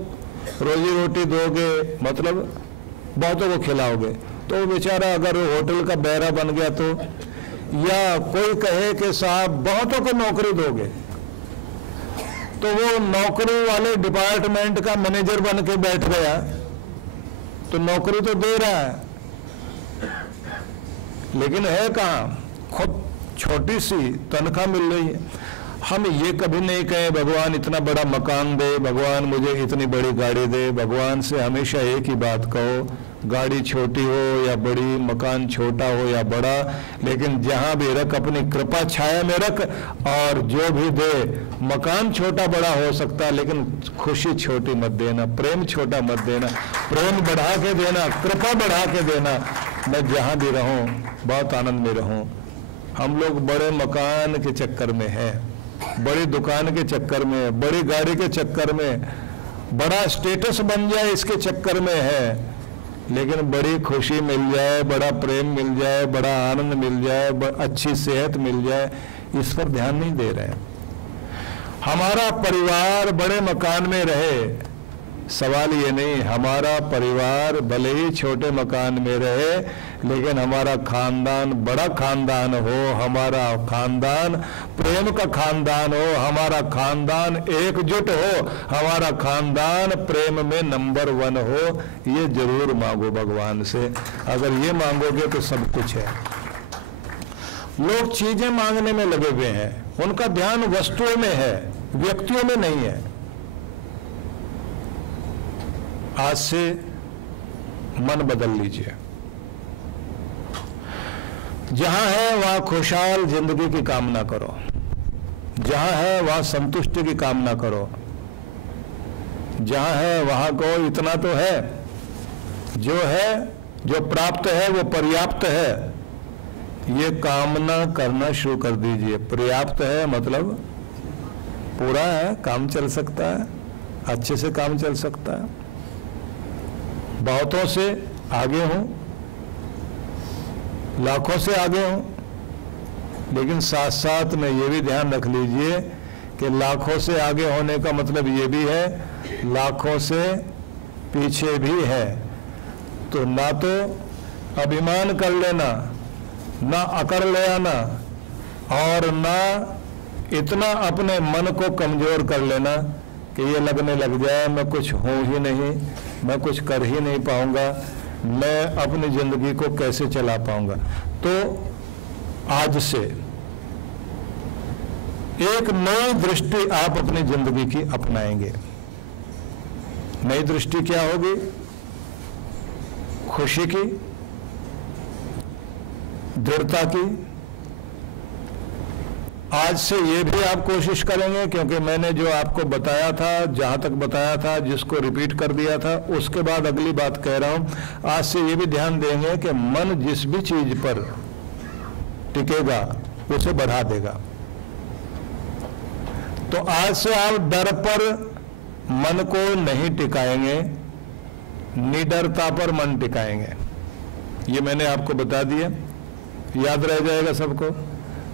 रोजी रोटी दोगे, मतलब बहुतों को खिलाओगे, तो बेचारा अगर होटल का बहरा बन गया तो। या कोई कहे कि साहब बहुतों को नौकरी दोगे, तो वो नौकरी वाले डिपार्टमेंट का मैनेजर बन के बैठ गया, तो नौकरी तो दे रहा है, लेकिन है कहाँ? खुद छोटी सी तनख्वाह मिल रही है। हम ये कभी नहीं कहें भगवान इतना बड़ा मकान दे, भगवान मुझे इतनी बड़ी गाड़ी दे। भगवान से हमेशा एक ही बात कहो, गाड़ी छोटी हो या बड़ी, मकान छोटा हो या बड़ा, लेकिन जहां भी रख अपनी कृपा छाया में रख, और जो भी दे, मकान छोटा बड़ा हो सकता है लेकिन खुशी छोटी मत देना, प्रेम छोटा मत देना, प्रेम बढ़ा के देना, कृपा बढ़ा के देना। मैं जहां भी रहूं बहुत आनंद में रहूं। हम लोग बड़े मकान के चक्कर में हैं, बड़ी दुकान के चक्कर में, बड़ी गाड़ी के चक्कर में, बड़ा स्टेटस बन जाए इसके चक्कर में है। लेकिन बड़ी खुशी मिल जाए, बड़ा प्रेम मिल जाए, बड़ा आनंद मिल जाए, अच्छी सेहत मिल जाए, इस पर ध्यान नहीं दे रहे हैं। हमारा परिवार बड़े मकान में रहे, सवाल ये नहीं, हमारा परिवार भले ही छोटे मकान में रहे, लेकिन हमारा खानदान बड़ा खानदान हो, हमारा खानदान प्रेम का खानदान हो, हमारा खानदान एकजुट हो, हमारा खानदान प्रेम में नंबर 1 हो। ये जरूर मांगो भगवान से। अगर ये मांगोगे तो सब कुछ है। लोग चीजें मांगने में लगे हुए हैं, उनका ध्यान वस्तुओं में है, व्यक्तियों में नहीं है। आज से मन बदल लीजिए। जहां है वहां खुशहाल जिंदगी की कामना करो, जहां है वहां संतुष्टि की कामना करो, जहां है वहां को इतना तो है, जो प्राप्त है वो पर्याप्त है, ये कामना करना शुरू कर दीजिए। पर्याप्त है मतलब पूरा है, काम चल सकता है, अच्छे से काम चल सकता है, बहुतों से आगे हूं, लाखों से आगे हूं। लेकिन साथ साथ में ये भी ध्यान रख लीजिए कि लाखों से आगे होने का मतलब ये भी है लाखों से पीछे भी है। तो ना तो अभिमान कर लेना, ना अकड़ ले आना, और ना इतना अपने मन को कमजोर कर लेना कि ये लगने लग जाए मैं कुछ हूँ ही नहीं, मैं कुछ कर ही नहीं पाऊंगा, मैं अपनी जिंदगी को कैसे चला पाऊंगा। तो आज से एक नई दृष्टि आप अपनी जिंदगी की अपनाएंगे। नई दृष्टि क्या होगी? खुशी की, दृढ़ता की। आज से ये भी आप कोशिश करेंगे, क्योंकि मैंने जो आपको बताया था, जहां तक बताया था, जिसको रिपीट कर दिया था, उसके बाद अगली बात कह रहा हूं। आज से ये भी ध्यान देंगे कि मन जिस भी चीज पर टिकेगा उसे बढ़ा देगा। तो आज से आप डर पर मन को नहीं टिकाएंगे, निडरता पर मन टिकाएंगे। ये मैंने आपको बता दिया, याद रह जाएगा सबको।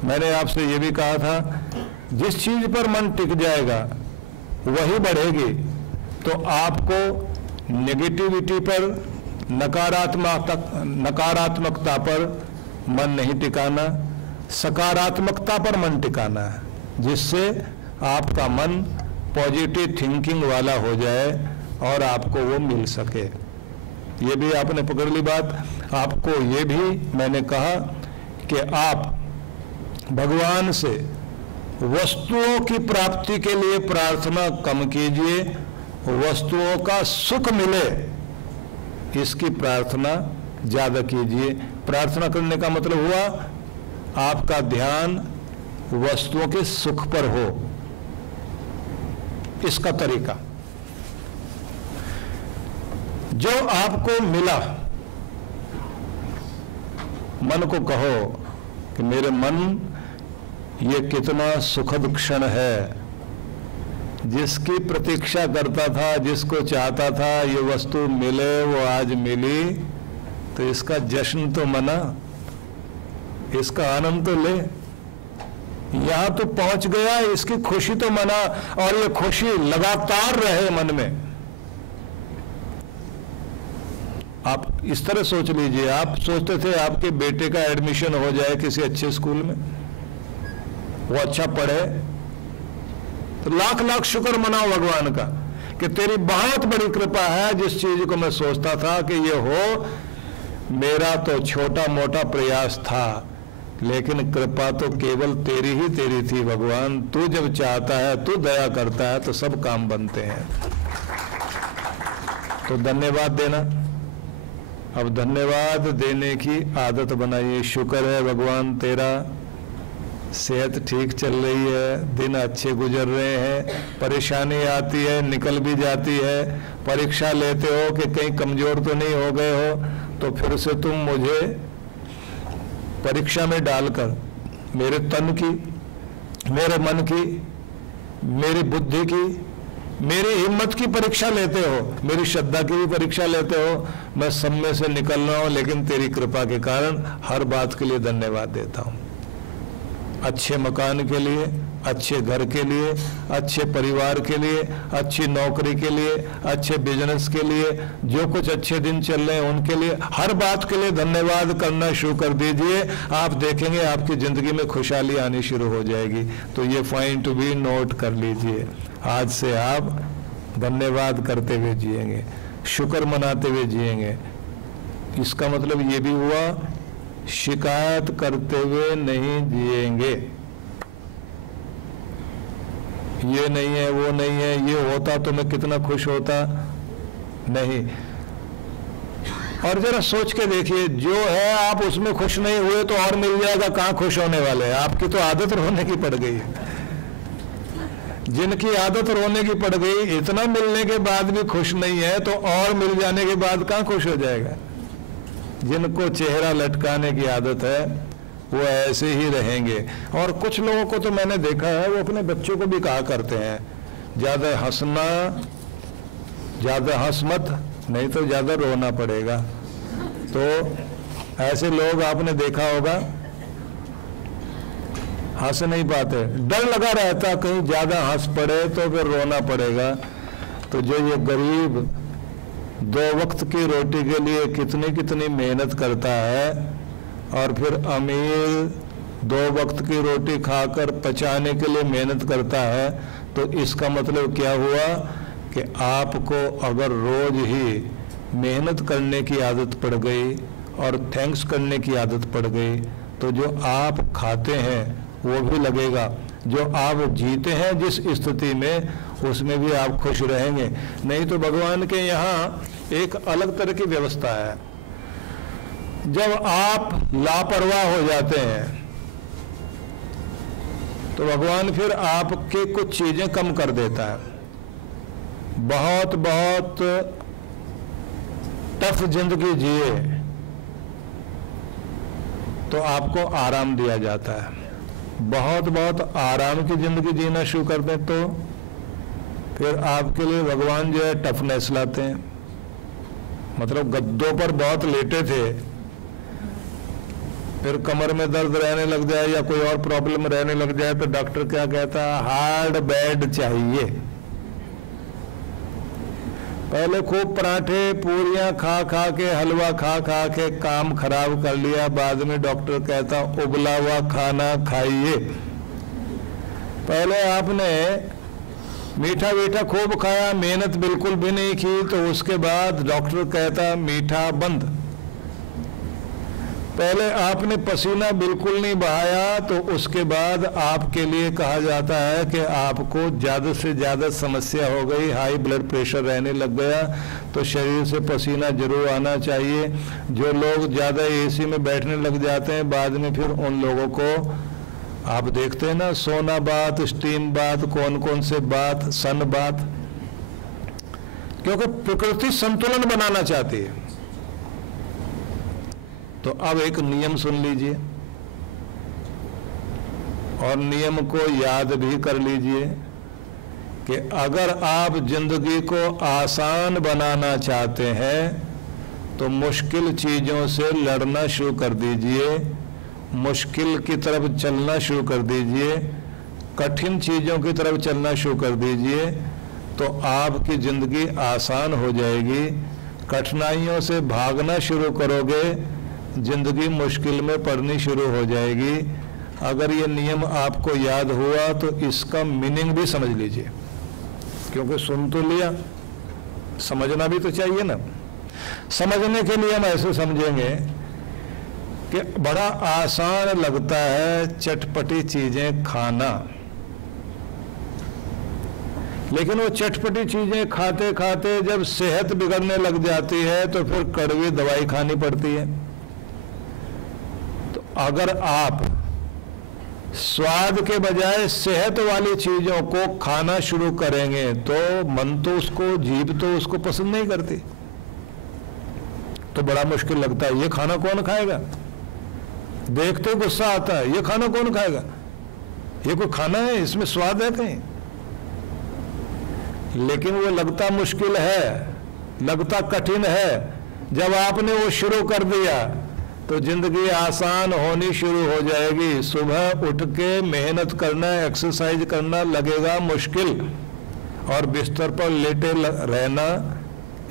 मैंने आपसे ये भी कहा था, जिस चीज पर मन टिक जाएगा वही बढ़ेगी। तो आपको नेगेटिविटी पर, नकारात्मकता पर मन नहीं टिकाना, सकारात्मकता पर मन टिकाना है, जिससे आपका मन पॉजिटिव थिंकिंग वाला हो जाए और आपको वो मिल सके। ये भी आपने पकड़ ली बात। आपको ये भी मैंने कहा कि आप भगवान से वस्तुओं की प्राप्ति के लिए प्रार्थना कम कीजिए, वस्तुओं का सुख मिले इसकी प्रार्थना ज्यादा कीजिए। प्रार्थना करने का मतलब हुआ आपका ध्यान वस्तुओं के सुख पर हो। इसका तरीका, जो आपको मिला, मन को कहो कि मेरे मन, ये कितना सुखद क्षण है, जिसकी प्रतीक्षा करता था, जिसको चाहता था ये वस्तु मिले, वो आज मिली, तो इसका जश्न तो मना, इसका आनंद तो ले। यहां तो पहुंच गया, इसकी खुशी तो मना, और ये खुशी लगातार रहे मन में। आप इस तरह सोच लीजिए, आप सोचते थे आपके बेटे का एडमिशन हो जाए किसी अच्छे स्कूल में, वो अच्छा पढ़े, तो लाख लाख शुक्र मनाओ भगवान का कि तेरी बहुत बड़ी कृपा है। जिस चीज को मैं सोचता था कि ये हो, मेरा तो छोटा मोटा प्रयास था, लेकिन कृपा तो केवल तेरी ही तेरी थी भगवान। तू जब चाहता है, तू दया करता है, तो सब काम बनते हैं। तो धन्यवाद देना। अब धन्यवाद देने की आदत बनाइए। शुक्र है भगवान तेरा, सेहत ठीक चल रही है, दिन अच्छे गुजर रहे हैं, परेशानी आती है, निकल भी जाती है, परीक्षा लेते हो कि कहीं कमजोर तो नहीं हो गए हो, तो फिर से तुम मुझे परीक्षा में डालकर मेरे तन की, मेरे मन की, मेरी बुद्धि की, मेरी हिम्मत की परीक्षा लेते हो, मेरी श्रद्धा की भी परीक्षा लेते हो। मैं सब में से निकल रहा हूं, लेकिन तेरी कृपा के कारण हर बात के लिए धन्यवाद देता हूं। अच्छे मकान के लिए, अच्छे घर के लिए, अच्छे परिवार के लिए, अच्छी नौकरी के लिए, अच्छे बिजनेस के लिए, जो कुछ अच्छे दिन चल रहे हैं उनके लिए, हर बात के लिए धन्यवाद करना शुरू कर दीजिए। आप देखेंगे आपकी जिंदगी में खुशहाली आनी शुरू हो जाएगी। तो ये पॉइंट टू बी नोट कर लीजिए। आज से आप धन्यवाद करते हुए जिएंगे, शुक्र मनाते हुए जिएंगे। इसका मतलब ये भी हुआ, शिकायत करते हुए नहीं जिएंगे। ये नहीं है, वो नहीं है, ये होता तो मैं कितना खुश होता, नहीं। और जरा सोच के देखिए, जो है आप उसमें खुश नहीं हुए तो और मिल जाएगा, कहाँ खुश होने वाले हैं। आपकी तो आदत रोने की पड़ गई है। जिनकी आदत रोने की पड़ गई, इतना मिलने के बाद भी खुश नहीं है, तो और मिल जाने के बाद कहाँ खुश हो जाएगा। जिनको चेहरा लटकाने की आदत है वो ऐसे ही रहेंगे। और कुछ लोगों को तो मैंने देखा है, वो अपने बच्चों को भी कहा करते हैं, ज्यादा हंसना, ज्यादा हंस मत, नहीं तो ज्यादा रोना पड़ेगा। तो ऐसे लोग आपने देखा होगा, हंस नहीं पाते, डर लगा रहता कहीं ज्यादा हंस पड़े तो फिर रोना पड़ेगा। तो जो ये गरीब 2 वक्त की रोटी के लिए कितनी कितनी मेहनत करता है, और फिर अमीर 2 वक्त की रोटी खाकर पचाने के लिए मेहनत करता है, तो इसका मतलब क्या हुआ कि आपको अगर रोज ही मेहनत करने की आदत पड़ गई और थैंक्स करने की आदत पड़ गई, तो जो आप खाते हैं वो भी लगेगा, जो आप जीते हैं जिस स्थिति में उसमें भी आप खुश रहेंगे। नहीं तो भगवान के यहाँ एक अलग तरह की व्यवस्था है। जब आप लापरवाह हो जाते हैं तो भगवान फिर आपके कुछ चीजें कम कर देता है। बहुत बहुत टफ जिंदगी जिए तो आपको आराम दिया जाता है। बहुत बहुत आराम की जिंदगी जीना शुरू कर दें तो फिर आपके लिए भगवान जो है टफनेस लाते हैं। मतलब गद्दों पर बहुत लेटे थे, फिर कमर में दर्द रहने लग जाए या कोई और प्रॉब्लम रहने लग जाए तो डॉक्टर क्या कहता है, हार्ड बेड चाहिए। पहले खूब पराठे पूरियां खा खा के, हलवा खा खा के काम खराब कर लिया, बाद में डॉक्टर कहता उबला हुआ खाना खाइए। पहले आपने मीठा मीठा खूब खाया, मेहनत बिल्कुल भी नहीं की, तो उसके बाद डॉक्टर कहता मीठा बंद। पहले आपने पसीना बिल्कुल नहीं बहाया तो उसके बाद आपके लिए कहा जाता है कि आपको ज़्यादा से ज़्यादा समस्या हो गई, हाई ब्लड प्रेशर रहने लग गया, तो शरीर से पसीना जरूर आना चाहिए। जो लोग ज़्यादा एसी में बैठने लग जाते हैं, बाद में फिर उन लोगों को आप देखते हैं ना, सोना बात, स्टीम बात, कौन कौन से बात, सन बात, क्योंकि प्रकृति संतुलन बनाना चाहती है। तो अब एक नियम सुन लीजिए और नियम को याद भी कर लीजिए कि अगर आप जिंदगी को आसान बनाना चाहते हैं तो मुश्किल चीज़ों से लड़ना शुरू कर दीजिए, मुश्किल की तरफ चलना शुरू कर दीजिए, कठिन चीज़ों की तरफ चलना शुरू कर दीजिए, तो आपकी ज़िंदगी आसान हो जाएगी। कठिनाइयों से भागना शुरू करोगे, जिंदगी मुश्किल में पड़नी शुरू हो जाएगी। अगर ये नियम आपको याद हुआ तो इसका मीनिंग भी समझ लीजिए, क्योंकि सुन तो लिया, समझना भी तो चाहिए ना। समझने के लिए हम ऐसे समझेंगे कि बड़ा आसान लगता है चटपटी चीजें खाना, लेकिन वो चटपटी चीजें खाते खाते जब सेहत बिगड़ने लग जाती है तो फिर कड़वी दवाई खानी पड़ती है। अगर आप स्वाद के बजाय सेहत वाली चीजों को खाना शुरू करेंगे तो मन तो उसको, जीभ तो उसको पसंद नहीं करती, तो बड़ा मुश्किल लगता है। ये खाना कौन खाएगा? देखते गुस्सा आता है, ये खाना कौन खाएगा? ये कोई खाना है? इसमें स्वाद है कहीं? लेकिन वो लगता मुश्किल है, लगता कठिन है। जब आपने वो शुरू कर दिया तो जिंदगी आसान होनी शुरू हो जाएगी। सुबह उठ के मेहनत करना, एक्सरसाइज करना लगेगा मुश्किल, और बिस्तर पर लेटे रहना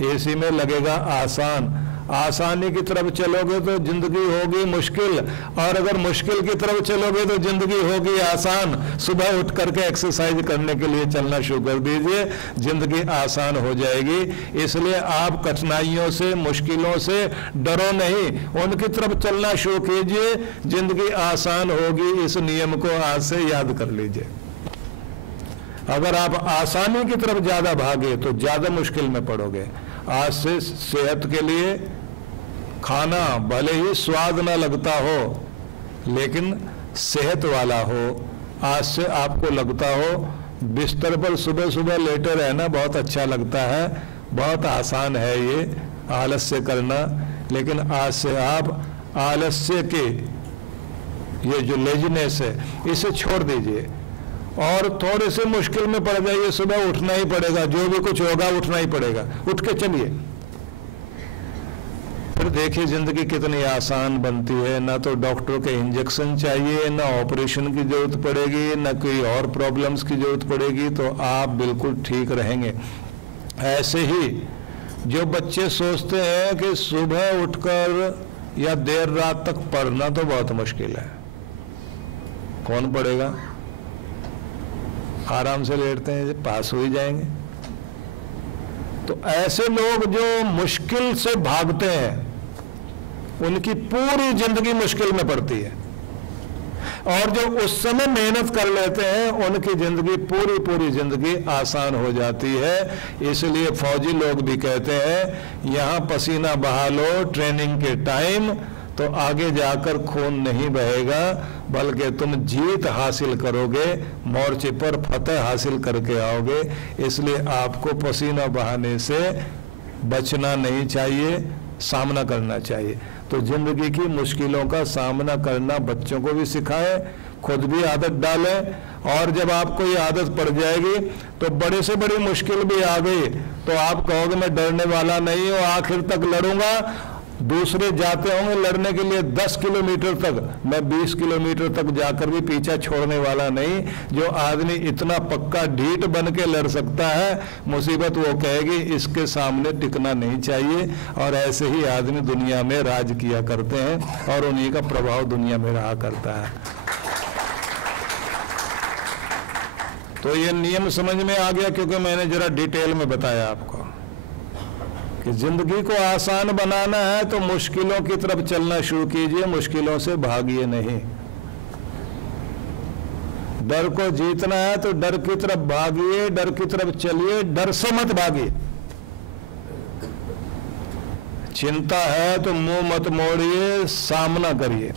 एसी में लगेगा आसान। आसानी की तरफ चलोगे तो जिंदगी होगी मुश्किल, और अगर मुश्किल की तरफ चलोगे तो जिंदगी होगी आसान। सुबह उठ करके एक्सरसाइज करने के लिए चलना शुरू कर दीजिए, जिंदगी आसान हो जाएगी। इसलिए आप कठिनाइयों से, मुश्किलों से डरो नहीं, उनकी तरफ चलना शुरू कीजिए, जिंदगी आसान होगी। इस नियम को आज से याद कर लीजिए। अगर आप आसानी की तरफ ज्यादा भागे तो ज्यादा मुश्किल में पड़ोगे। आज से सेहत के लिए खाना भले ही स्वाद ना लगता हो लेकिन सेहत वाला हो। आज से आपको लगता हो बिस्तर पर सुबह सुबह लेटे रहना बहुत अच्छा लगता है, बहुत आसान है ये आलस्य करना, लेकिन आज से आप आलस्य के ये जो लेजीनेस है इसे छोड़ दीजिए और थोड़े से मुश्किल में पड़ जाइए। सुबह उठना ही पड़ेगा, जो भी कुछ होगा उठना ही पड़ेगा, उठ के चलिए। फिर देखिए जिंदगी कितनी आसान बनती है। ना तो डॉक्टर के इंजेक्शन चाहिए, ना ऑपरेशन की जरूरत पड़ेगी, ना कोई और प्रॉब्लम्स की जरूरत पड़ेगी, तो आप बिल्कुल ठीक रहेंगे। ऐसे ही जो बच्चे सोचते हैं कि सुबह उठकर या देर रात तक पढ़ना तो बहुत मुश्किल है, कौन पढ़ेगा? आराम से लेटते हैं, पास हो ही जाएंगे। तो ऐसे लोग जो मुश्किल से भागते हैं, उनकी पूरी जिंदगी मुश्किल में पड़ती है, और जो उस समय मेहनत कर लेते हैं उनकी जिंदगी पूरी जिंदगी आसान हो जाती है। इसलिए फौजी लोग भी कहते हैं यहाँ पसीना बहा लो ट्रेनिंग के टाइम, तो आगे जाकर खून नहीं बहेगा, बल्कि तुम जीत हासिल करोगे, मोर्चे पर फतह हासिल करके आओगे। इसलिए आपको पसीना बहाने से बचना नहीं चाहिए, सामना करना चाहिए। तो जिंदगी की मुश्किलों का सामना करना बच्चों को भी सिखाएं, खुद भी आदत डालें, और जब आपको ये आदत पड़ जाएगी तो बड़े से बड़ी मुश्किल भी आ गई तो आप कहोगे मैं डरने वाला नहीं हूँ, आखिर तक लड़ूंगा। दूसरे जाते होंगे लड़ने के लिए 10 किलोमीटर तक, मैं 20 किलोमीटर तक जाकर भी पीछा छोड़ने वाला नहीं। जो आदमी इतना पक्का ढीठ बन के लड़ सकता है, मुसीबत वो कहेगी इसके सामने टिकना नहीं चाहिए। और ऐसे ही आदमी दुनिया में राज किया करते हैं और उन्हीं का प्रभाव दुनिया में रहा करता है। तो ये नियम समझ में आ गया, क्योंकि मैंने जरा डिटेल में बताया आपको कि जिंदगी को आसान बनाना है तो मुश्किलों की तरफ चलना शुरू कीजिए, मुश्किलों से भागिए नहीं। डर को जीतना है तो डर की तरफ भागिए, डर की तरफ चलिए, डर से मत भागिए। चिंता है तो मुंह मत मोड़िए, सामना करिए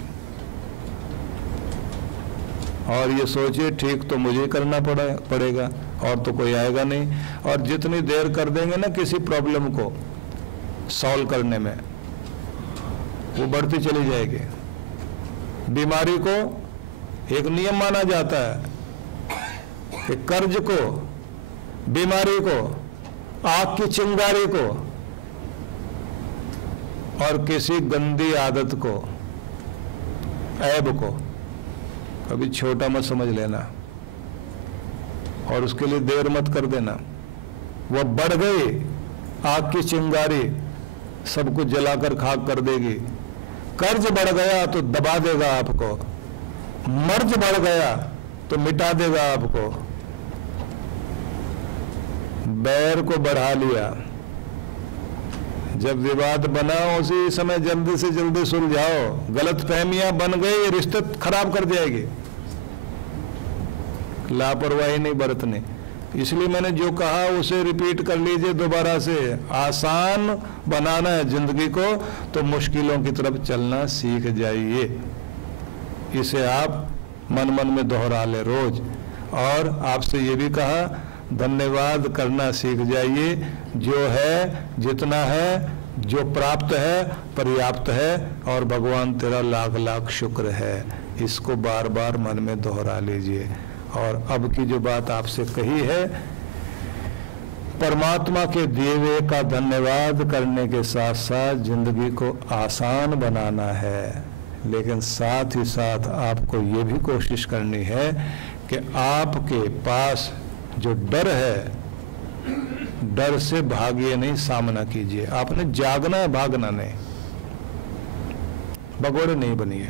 और ये सोचिए ठीक तो मुझे करना पड़ेगा और तो कोई आएगा नहीं। और जितनी देर कर देंगे ना किसी प्रॉब्लम को सॉल्व करने में, वो बढ़ती चली जाएगी। बीमारी को एक नियम माना जाता है कि कर्ज को, बीमारी को, आग की चिंगारी को और किसी गंदी आदत को, ऐब को कभी छोटा मत समझ लेना और उसके लिए देर मत कर देना। वो बढ़ गई आग की चिंगारी, सब कुछ जलाकर खाक कर देगी। कर्ज बढ़ गया तो दबा देगा आपको, मर्ज बढ़ गया तो मिटा देगा आपको। बैर को बढ़ा लिया, जब विवाद बना उसी समय जल्दी से जल्दी सुलझाओ। गलतफहमियां बन गई, रिश्ते खराब कर जाएगी। लापरवाही नहीं बरतनी। इसलिए मैंने जो कहा उसे रिपीट कर लीजिए दोबारा से। आसान बनाना है जिंदगी को तो मुश्किलों की तरफ चलना सीख जाइए। इसे आप मन मन में दोहरा ले रोज। और आपसे ये भी कहा धन्यवाद करना सीख जाइए। जो है, जितना है, जो प्राप्त है पर्याप्त है और भगवान तेरा लाख लाख शुक्र है। इसको बार बार मन में दोहरा लीजिए। और अब की जो बात आपसे कही है, परमात्मा के दिए हुए का धन्यवाद करने के साथ साथ जिंदगी को आसान बनाना है, लेकिन साथ ही साथ आपको ये भी कोशिश करनी है कि आपके पास जो डर है, डर से भागिए नहीं, सामना कीजिए। आपने जागना है, भागना नहीं। भगोड़े नहीं बनिए,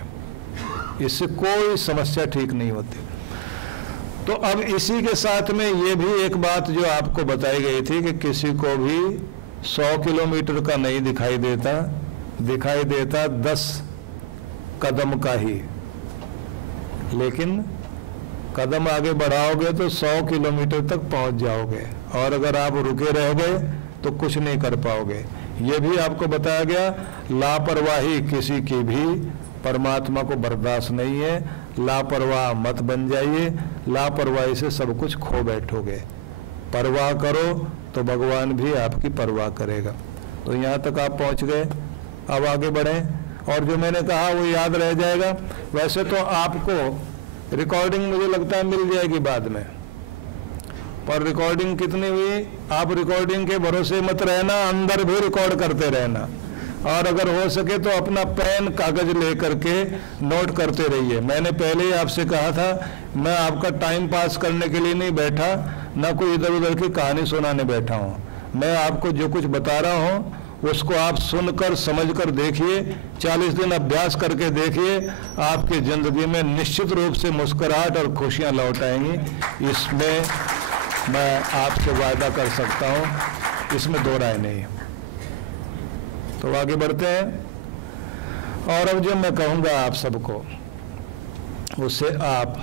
इससे कोई समस्या ठीक नहीं होती। तो अब इसी के साथ में ये भी एक बात जो आपको बताई गई थी कि किसी को भी 100 किलोमीटर का नहीं दिखाई देता, दिखाई देता 10 कदम का ही। लेकिन कदम आगे बढ़ाओगे तो 100 किलोमीटर तक पहुंच जाओगे, और अगर आप रुके रह गए तो कुछ नहीं कर पाओगे। ये भी आपको बताया गया, लापरवाही किसी की भी परमात्मा को बर्दाश्त नहीं है। लापरवाह मत बन जाइए, लापरवाही से सब कुछ खो बैठोगे। परवाह करो तो भगवान भी आपकी परवाह करेगा। तो यहाँ तक आप पहुँच गए, अब आगे बढ़ें। और जो मैंने कहा वो याद रह जाएगा। वैसे तो आपको रिकॉर्डिंग मुझे लगता है मिल जाएगी बाद में, पर रिकॉर्डिंग कितनी हुई, आप रिकॉर्डिंग के भरोसे मत रहना, अंदर भी रिकॉर्ड करते रहना। और अगर हो सके तो अपना पेन कागज लेकर के नोट करते रहिए। मैंने पहले ही आपसे कहा था, मैं आपका टाइम पास करने के लिए नहीं बैठा, ना कोई इधर उधर की कहानी सुनाने बैठा हूँ। मैं आपको जो कुछ बता रहा हूँ उसको आप सुनकर समझकर देखिए, 40 दिन अभ्यास करके देखिए, आपकी जिंदगी में निश्चित रूप से मुस्कुराहट और खुशियां लौट आएंगी। इसमें मैं आपसे वादा कर सकता हूं, इसमें दो राय नहीं। तो आगे बढ़ते हैं और अब जो मैं कहूँगा आप सबको उसे आप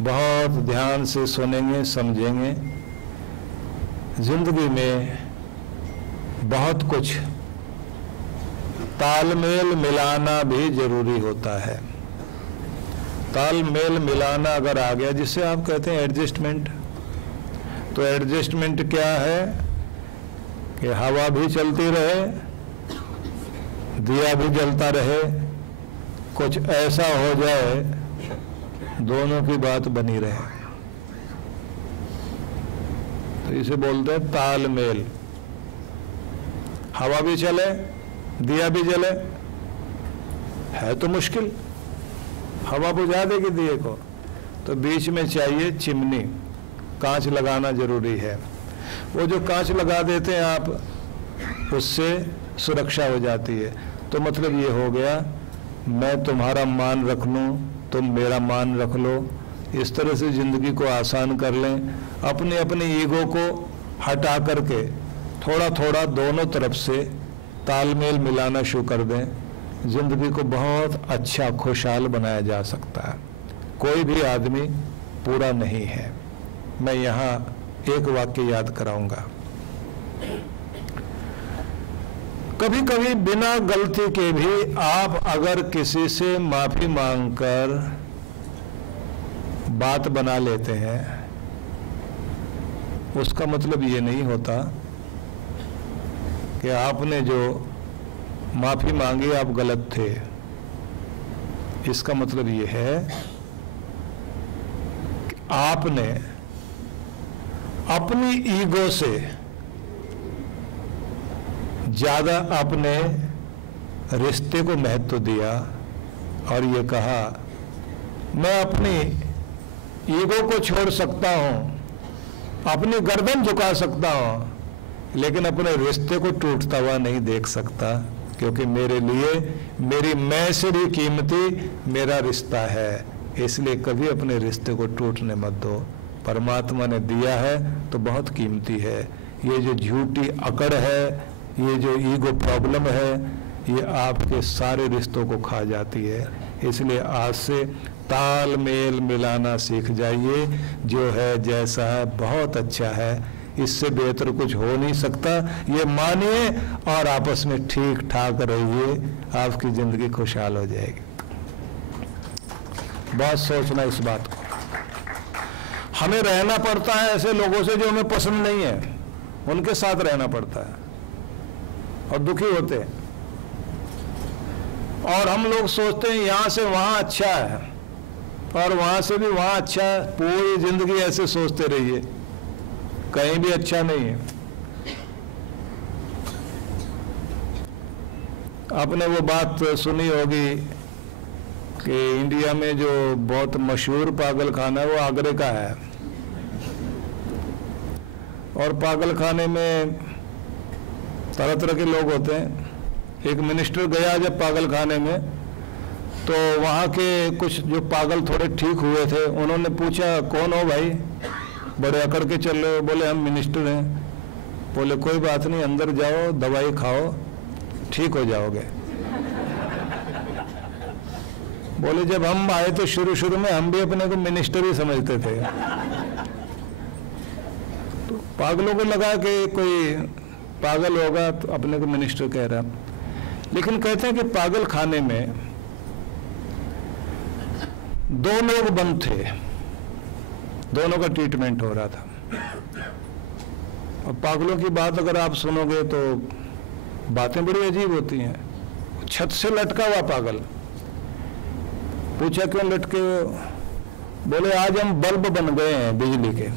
बहुत ध्यान से सुनेंगे, समझेंगे। जिंदगी में बहुत कुछ तालमेल मिलाना भी जरूरी होता है। तालमेल मिलाना अगर आ गया, जिसे आप कहते हैं एडजस्टमेंट, तो एडजस्टमेंट क्या है कि हवा भी चलती रहे, दिया भी जलता रहे, कुछ ऐसा हो जाए दोनों की बात बनी रहे। तो इसे बोलते हैं तालमेल। हवा भी चले, दिया भी जले, है तो मुश्किल, हवा बुझा देगी दिए को, तो बीच में चाहिए चिमनी, कांच लगाना जरूरी है। वो जो कांच लगा देते हैं आप, उससे सुरक्षा हो जाती है। तो मतलब ये हो गया, मैं तुम्हारा मान रख लूं, तुम मेरा मान रख लो। इस तरह से जिंदगी को आसान कर लें। अपने अपने ईगो को हटा करके थोड़ा थोड़ा दोनों तरफ से तालमेल मिलाना शुरू कर दें। जिंदगी को बहुत अच्छा खुशहाल बनाया जा सकता है। कोई भी आदमी पूरा नहीं है। मैं यहाँ एक वाक्य याद कराऊंगा। कभी कभी बिना गलती के भी आप अगर किसी से माफी मांगकर बात बना लेते हैं, उसका मतलब ये नहीं होता कि आपने जो माफी मांगी आप गलत थे। इसका मतलब ये है कि आपने अपनी ईगो से ज्यादा अपने रिश्ते को महत्व दिया और ये कहा, मैं अपनी ईगो को छोड़ सकता हूं, अपनी गर्दन झुका सकता हूं, लेकिन अपने रिश्ते को टूटता हुआ नहीं देख सकता, क्योंकि मेरे लिए मेरी मैं से भी कीमती मेरा रिश्ता है। इसलिए कभी अपने रिश्ते को टूटने मत दो। परमात्मा ने दिया है तो बहुत कीमती है। ये जो झूठी अकड़ है, ये जो ईगो प्रॉब्लम है, ये आपके सारे रिश्तों को खा जाती है। इसलिए आज से तालमेल मिलाना सीख जाइए। जो है जैसा है बहुत अच्छा है, इससे बेहतर कुछ हो नहीं सकता, ये मानिए और आपस में ठीक ठाक रहिए, आपकी जिंदगी खुशहाल हो जाएगी। बहुत सोचना इस बात को। हमें रहना पड़ता है ऐसे लोगों से जो हमें पसंद नहीं है, उनके साथ रहना पड़ता है और दुखी होते हैं। और हम लोग सोचते हैं यहां से वहां अच्छा है और वहां से भी वहां अच्छा है। पूरी जिंदगी ऐसे सोचते रहिए, कहीं भी अच्छा नहीं है। आपने वो बात सुनी होगी कि इंडिया में जो बहुत मशहूर पागल खाना है वो आगरे का है। और पागल खाने में तरह तरह के लोग होते हैं। एक मिनिस्टर गया जब पागल खाने में, तो वहाँ के कुछ जो पागल थोड़े ठीक हुए थे, उन्होंने पूछा, कौन हो भाई, बड़े अकड़ के चल रहे हो? बोले हम मिनिस्टर हैं। बोले कोई बात नहीं, अंदर जाओ, दवाई खाओ, ठीक हो जाओगे। बोले जब हम आए तो शुरू में हम भी अपने को मिनिस्टर ही समझते थे। तो पागलों को लगा कि कोई पागल होगा तो अपने को मिनिस्टर कह रहा। लेकिन कहते हैं कि पागल खाने में दो लोग बंद थे, दोनों का ट्रीटमेंट हो रहा था। और पागलों की बात अगर आप सुनोगे तो बातें बड़ी अजीब होती हैं। छत से लटका हुआ पागल, पूछा क्यों लटके हो? बोले आज हम बल्ब बन गए हैं बिजली के।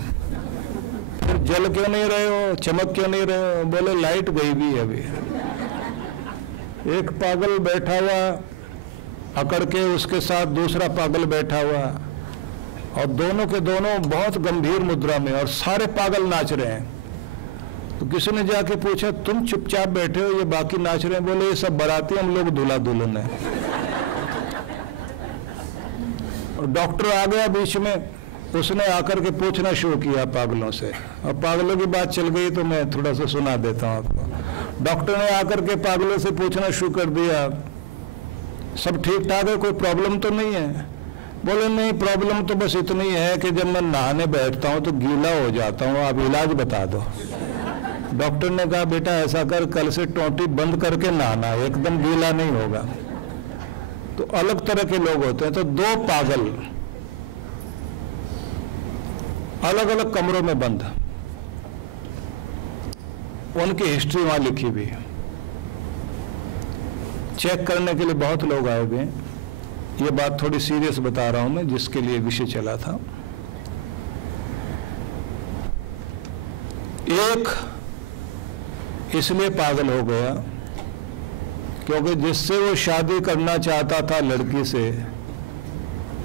फिर जल क्यों नहीं रहे हो, चमक क्यों नहीं रहे हो? बोले लाइट गई भी है अभी। एक पागल बैठा हुआ अकड़ के, उसके साथ दूसरा पागल बैठा हुआ, और दोनों के दोनों बहुत गंभीर मुद्रा में, और सारे पागल नाच रहे हैं। तो किसी ने जाके पूछा, तुम चुपचाप बैठे हो, ये बाकी नाच रहे हैं। बोले ये सब बाराती, हम लोग दूल्हा दुल्हन है। और डॉक्टर आ गया बीच में, उसने आकर के पूछना शुरू किया पागलों से, और पागलों की बात चल गई तो मैं थोड़ा सा सुना देता हूँ आपको। डॉक्टर ने आकर के पागलों से पूछना शुरू कर दिया, सब ठीक ठाक है, कोई प्रॉब्लम तो नहीं है? बोले नहीं, प्रॉब्लम तो बस इतनी है कि जब मैं नहाने बैठता हूँ तो गीला हो जाता हूँ, आप इलाज बता दो। डॉक्टर ने कहा, बेटा ऐसा कर, कल से टोंटी बंद करके नहाना, एकदम गीला नहीं होगा। तो अलग तरह के लोग होते हैं। तो दो पागल अलग अलग कमरों में बंद, उनकी हिस्ट्री वहां लिखी हुई, चेक करने के लिए बहुत लोग आए हुए हैं। ये बात थोड़ी सीरियस बता रहा हूं मैं, जिसके लिए विषय चला था। एक इसलिए पागल हो गया क्योंकि जिससे वो शादी करना चाहता था लड़की से,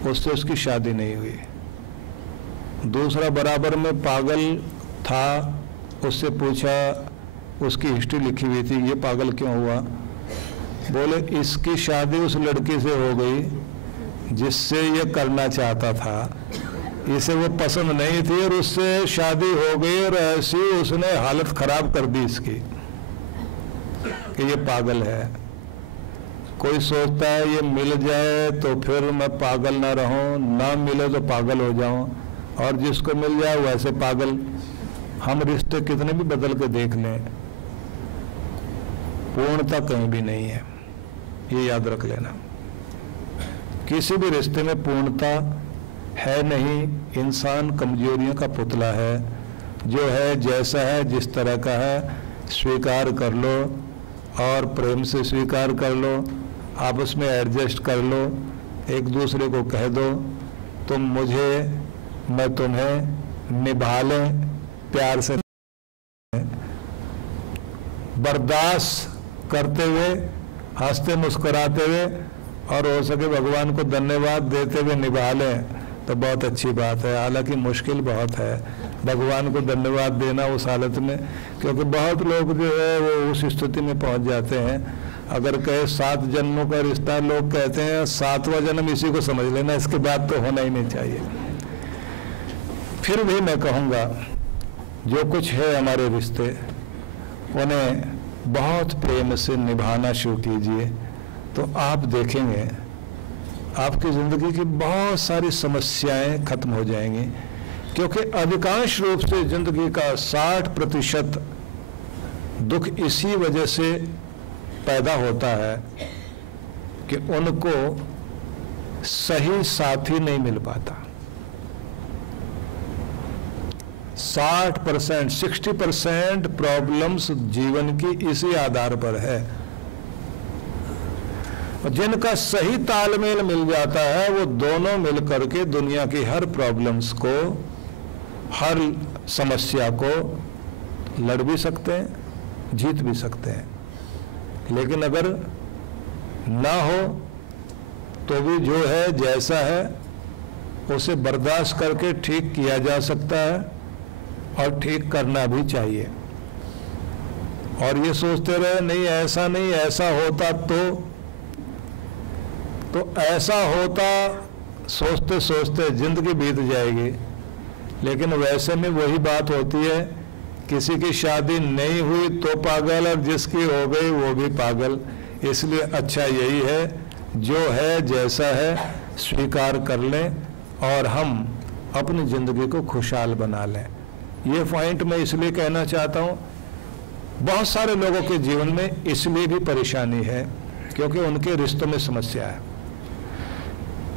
उससे उसकी शादी नहीं हुई। दूसरा बराबर में पागल था, उससे पूछा, उसकी हिस्ट्री लिखी हुई थी, ये पागल क्यों हुआ? बोले इसकी शादी उस लड़की से हो गई जिससे ये करना चाहता था, इसे वो पसंद नहीं थी और उससे शादी हो गई, और ऐसी उसने हालत खराब कर दी इसकी कि ये पागल है। कोई सोचता है ये मिल जाए तो फिर मैं पागल ना रहूं, ना मिले तो पागल हो जाऊं, और जिसको मिल जाए वैसे पागल। हम रिश्ते कितने भी बदल के देख लें, पूर्णता कहीं भी नहीं है, ये याद रख लेना। किसी भी रिश्ते में पूर्णता है नहीं। इंसान कमजोरियों का पुतला है, जो है जैसा है, जिस तरह का है, स्वीकार कर लो और प्रेम से स्वीकार कर लो, आपस में एडजस्ट कर लो, एक दूसरे को कह दो तुम मुझे, मैं तुम्हें, निभा लें प्यार से, बर्दाश्त करते हुए, हंसते मुस्कुराते हुए, और हो सके भगवान को धन्यवाद देते हुए निभा लें तो बहुत अच्छी बात है। हालांकि मुश्किल बहुत है भगवान को धन्यवाद देना उस हालत में, क्योंकि बहुत लोग जो है वो उस स्थिति में पहुंच जाते हैं। अगर कहे 7 जन्मों का रिश्ता, लोग कहते हैं 7वां जन्म इसी को समझ लेना, इसके बाद तो होना ही नहीं चाहिए। फिर भी मैं कहूँगा जो कुछ है हमारे रिश्ते, उन्हें बहुत प्रेम से निभाना शुरू कीजिए, तो आप देखेंगे आपकी ज़िंदगी की बहुत सारी समस्याएं खत्म हो जाएंगी। क्योंकि अधिकांश रूप से ज़िंदगी का 60% दुख इसी वजह से पैदा होता है कि उनको सही साथी नहीं मिल पाता। 60% प्रॉब्लम्स जीवन की इसी आधार पर है। जिनका सही तालमेल मिल जाता है, वो दोनों मिलकर के दुनिया की हर प्रॉब्लम्स को, हर समस्या को लड़ भी सकते हैं, जीत भी सकते हैं। लेकिन अगर ना हो तो भी जो है जैसा है उसे बर्दाश्त करके ठीक किया जा सकता है, और ठीक करना भी चाहिए। और ये सोचते रहे नहीं ऐसा नहीं, ऐसा होता तो ऐसा होता सोचते सोचते जिंदगी बीत जाएगी। लेकिन वैसे में वही बात होती है, किसी की शादी नहीं हुई तो पागल, और जिसकी हो गई वो भी पागल। इसलिए अच्छा यही है, जो है जैसा है स्वीकार कर लें, और हम अपनी ज़िंदगी को खुशहाल बना लें। ये पॉइंट मैं इसलिए कहना चाहता हूँ, बहुत सारे लोगों के जीवन में इसलिए भी परेशानी है क्योंकि उनके रिश्तों में समस्या है।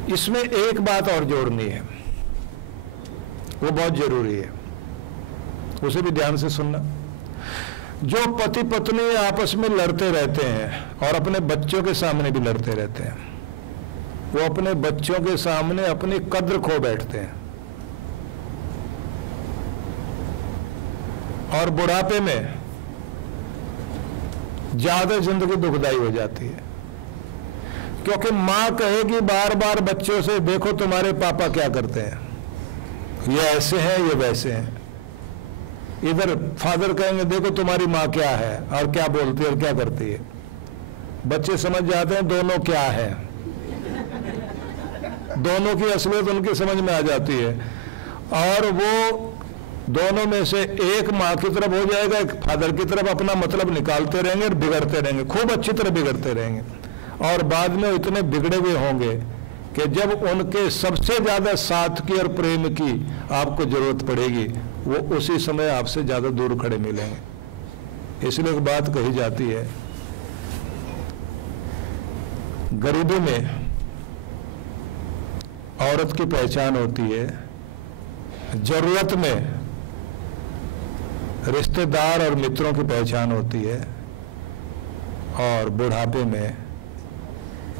इसमें एक बात और जोड़नी है, वो बहुत जरूरी है, उसे भी ध्यान से सुनना। जो पति पत्नी आपस में लड़ते रहते हैं और अपने बच्चों के सामने भी लड़ते रहते हैं, वो अपने बच्चों के सामने अपनी कद्र खो बैठते हैं, और बुढ़ापे में ज्यादा जिंदगी दुखदाई हो जाती है। क्योंकि मां कहेगी बार बार बच्चों से, देखो तुम्हारे पापा क्या करते हैं, ये ऐसे हैं, ये वैसे हैं। इधर फादर कहेंगे देखो तुम्हारी माँ क्या है और क्या बोलती है और क्या करती है। बच्चे समझ जाते हैं दोनों क्या है, दोनों की असलियत उनकी समझ में आ जाती है, और वो दोनों में से एक माँ की तरफ हो जाएगा, एक फादर की तरफ अपना मतलब निकालते रहेंगे और बिगड़ते रहेंगे, खूब अच्छी तरह बिगड़ते रहेंगे, और बाद में इतने बिगड़े हुए होंगे कि जब उनके सबसे ज्यादा साथ की और प्रेम की आपको जरूरत पड़ेगी वो उसी समय आपसे ज्यादा दूर खड़े मिलेंगे। इसलिए एक बात कही जाती है, गरीबी में औरत की पहचान होती है, जरूरत में रिश्तेदार और मित्रों की पहचान होती है, और बुढ़ापे में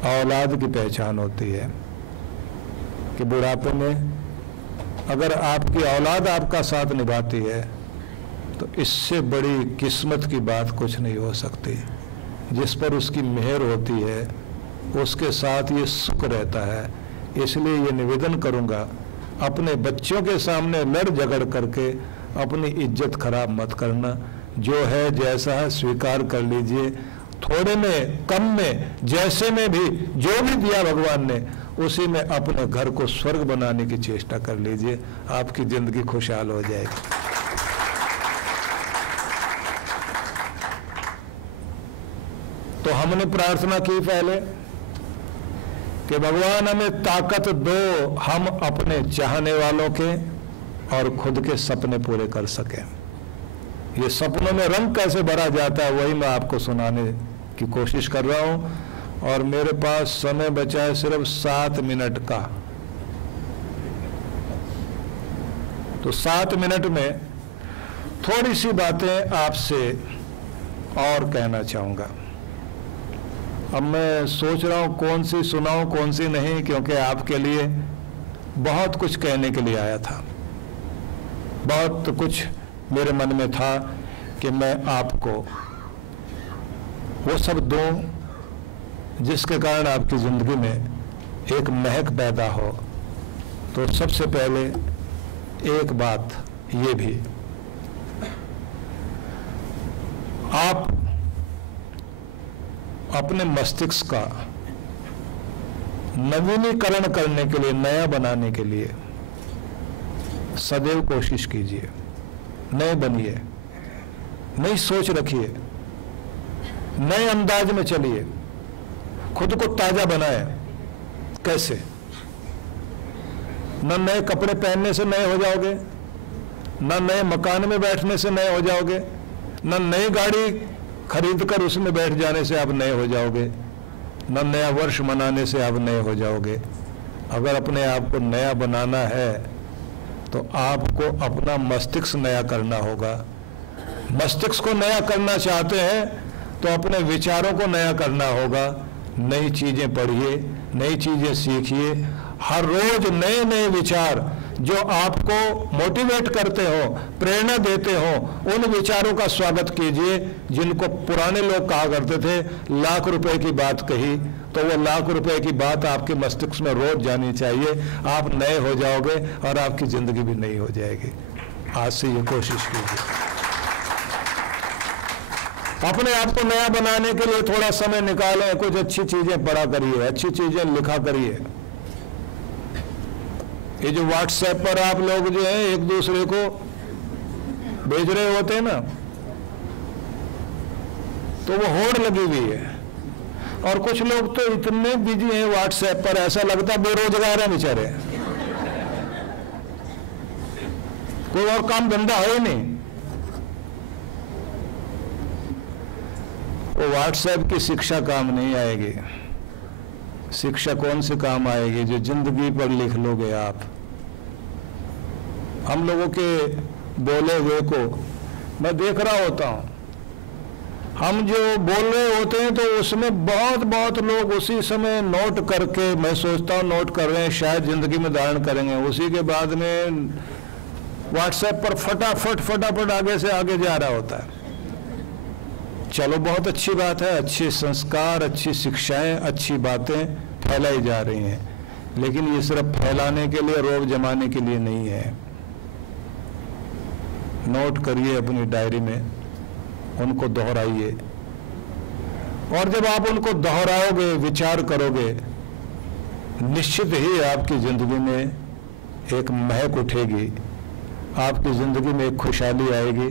औलाद की पहचान होती है कि बुढ़ापे में अगर आपकी औलाद आपका साथ निभाती है तो इससे बड़ी किस्मत की बात कुछ नहीं हो सकती। जिस पर उसकी मेहर होती है उसके साथ ये सुख रहता है। इसलिए ये निवेदन करूंगा, अपने बच्चों के सामने लड़ झगड़ करके अपनी इज्जत खराब मत करना। जो है जैसा है स्वीकार कर लीजिए, थोड़े में कम में जैसे में भी जो भी दिया भगवान ने उसी में अपने घर को स्वर्ग बनाने की चेष्टा कर लीजिए, आपकी जिंदगी खुशहाल हो जाएगी। तो हमने प्रार्थना की पहले कि भगवान हमें ताकत दो, हम अपने चाहने वालों के और खुद के सपने पूरे कर सकें। ये सपनों में रंग कैसे भरा जाता है वही मैं आपको सुनाने की कोशिश कर रहा हूं, और मेरे पास समय बचा है सिर्फ 7 मिनट का। तो 7 मिनट में थोड़ी सी बातें आपसे और कहना चाहूंगा। अब मैं सोच रहा हूं कौन सी सुनाऊं कौन सी नहीं, क्योंकि आपके लिए बहुत कुछ कहने के लिए आया था, बहुत कुछ मेरे मन में था कि मैं आपको वो सब दूं जिसके कारण आपकी जिंदगी में एक महक पैदा हो। तो सबसे पहले एक बात ये भी, आप अपने मस्तिष्क का नवीनीकरण करने के लिए, नया बनाने के लिए सदैव कोशिश कीजिए। नए बनिए, नई सोच रखिए, नए अंदाज में चलिए, खुद को ताजा बनाए। कैसे? न नए कपड़े पहनने से नए हो जाओगे, न नए मकान में बैठने से नए हो जाओगे, न नई गाड़ी खरीद कर उसमें बैठ जाने से आप नए हो जाओगे, न नया वर्ष मनाने से आप नए हो जाओगे। अगर अपने आप को नया बनाना है तो आपको अपना मस्तिष्क नया करना होगा। मस्तिष्क को नया करना चाहते हैं तो अपने विचारों को नया करना होगा। नई चीजें पढ़िए, नई चीजें सीखिए, हर रोज नए नए विचार जो आपको मोटिवेट करते हो, प्रेरणा देते हो, उन विचारों का स्वागत कीजिए। जिनको पुराने लोग कहा करते थे लाख रुपए की बात कही, तो वो लाख रुपए की बात आपके मस्तिष्क में रोज जानी चाहिए। आप नए हो जाओगे और आपकी जिंदगी भी नई हो जाएगी। आज से ये कोशिश कीजिए। अपने आप को नया बनाने के लिए थोड़ा समय निकालें, कुछ अच्छी चीजें पढ़ा करिए, अच्छी चीजें लिखा करिए। ये जो व्हाट्सएप पर आप लोग जो है एक दूसरे को भेज रहे होते हैं ना, तो वो होड़ लगी हुई है। और कुछ लोग तो इतने बिजी हैं व्हाट्सएप पर, ऐसा लगता है बेरोजगार है बेचारे, कोई और काम धंधा है ही नहीं। वो व्हाट्सएप की शिक्षा काम नहीं आएगी। शिक्षा कौन से काम आएगी? जो जिंदगी पर लिख लोगे आप। हम लोगों के बोले हुए को मैं देख रहा होता हूं, हम जो बोल रहे होते हैं तो उसमें बहुत बहुत लोग उसी समय नोट करके, मैं सोचता हूं नोट कर रहे हैं, शायद जिंदगी में धारण करेंगे। उसी के बाद में व्हाट्सएप पर फटाफट आगे से आगे जा रहा होता है। चलो बहुत अच्छी बात है, अच्छे संस्कार, अच्छी शिक्षाएं, अच्छी बातें फैलाई जा रही हैं, लेकिन ये सिर्फ फैलाने के लिए, रोब जमाने के लिए नहीं है। नोट करिए अपनी डायरी में, उनको दोहराइए, और जब आप उनको दोहराओगे, विचार करोगे, निश्चित ही आपकी जिंदगी में एक महक उठेगी, आपकी जिंदगी में एक खुशहाली आएगी,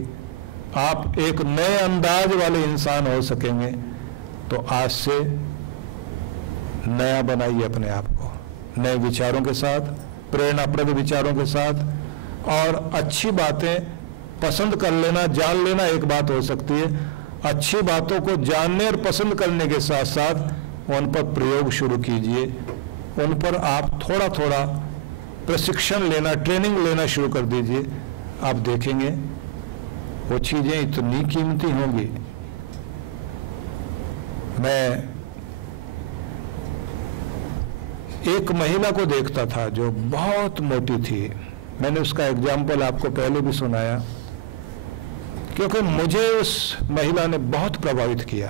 आप एक नए अंदाज वाले इंसान हो सकेंगे। तो आज से नया बनाइए अपने आप को, नए विचारों के साथ, प्रेरणाप्रद विचारों के साथ, और अच्छी बातें पसंद कर लेना, जान लेना एक बात हो सकती है। अच्छी बातों को जानने और पसंद करने के साथ साथ उन पर प्रयोग शुरू कीजिए, उन पर आप थोड़ा थोड़ा प्रशिक्षण लेना, ट्रेनिंग लेना शुरू कर दीजिए। आप देखेंगे वो चीजें इतनी कीमती होंगी। मैं एक महिला को देखता था जो बहुत मोटी थी। मैंने उसका एग्जाम्पल आपको पहले भी सुनाया, क्योंकि मुझे उस महिला ने बहुत प्रभावित किया।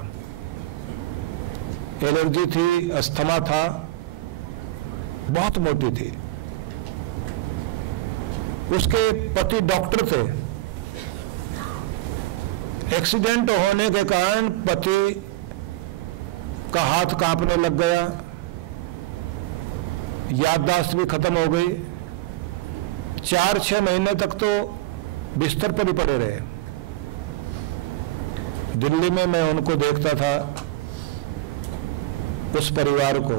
एलर्जी थी, अस्थमा था, बहुत मोटी थी। उसके पति डॉक्टर थे। एक्सीडेंट होने के कारण पति का हाथ कांपने लग गया, याददाश्त भी खत्म हो गई। 4-6 महीने तक तो बिस्तर पर ही पड़े रहे। दिल्ली में मैं उनको देखता था, उस परिवार को।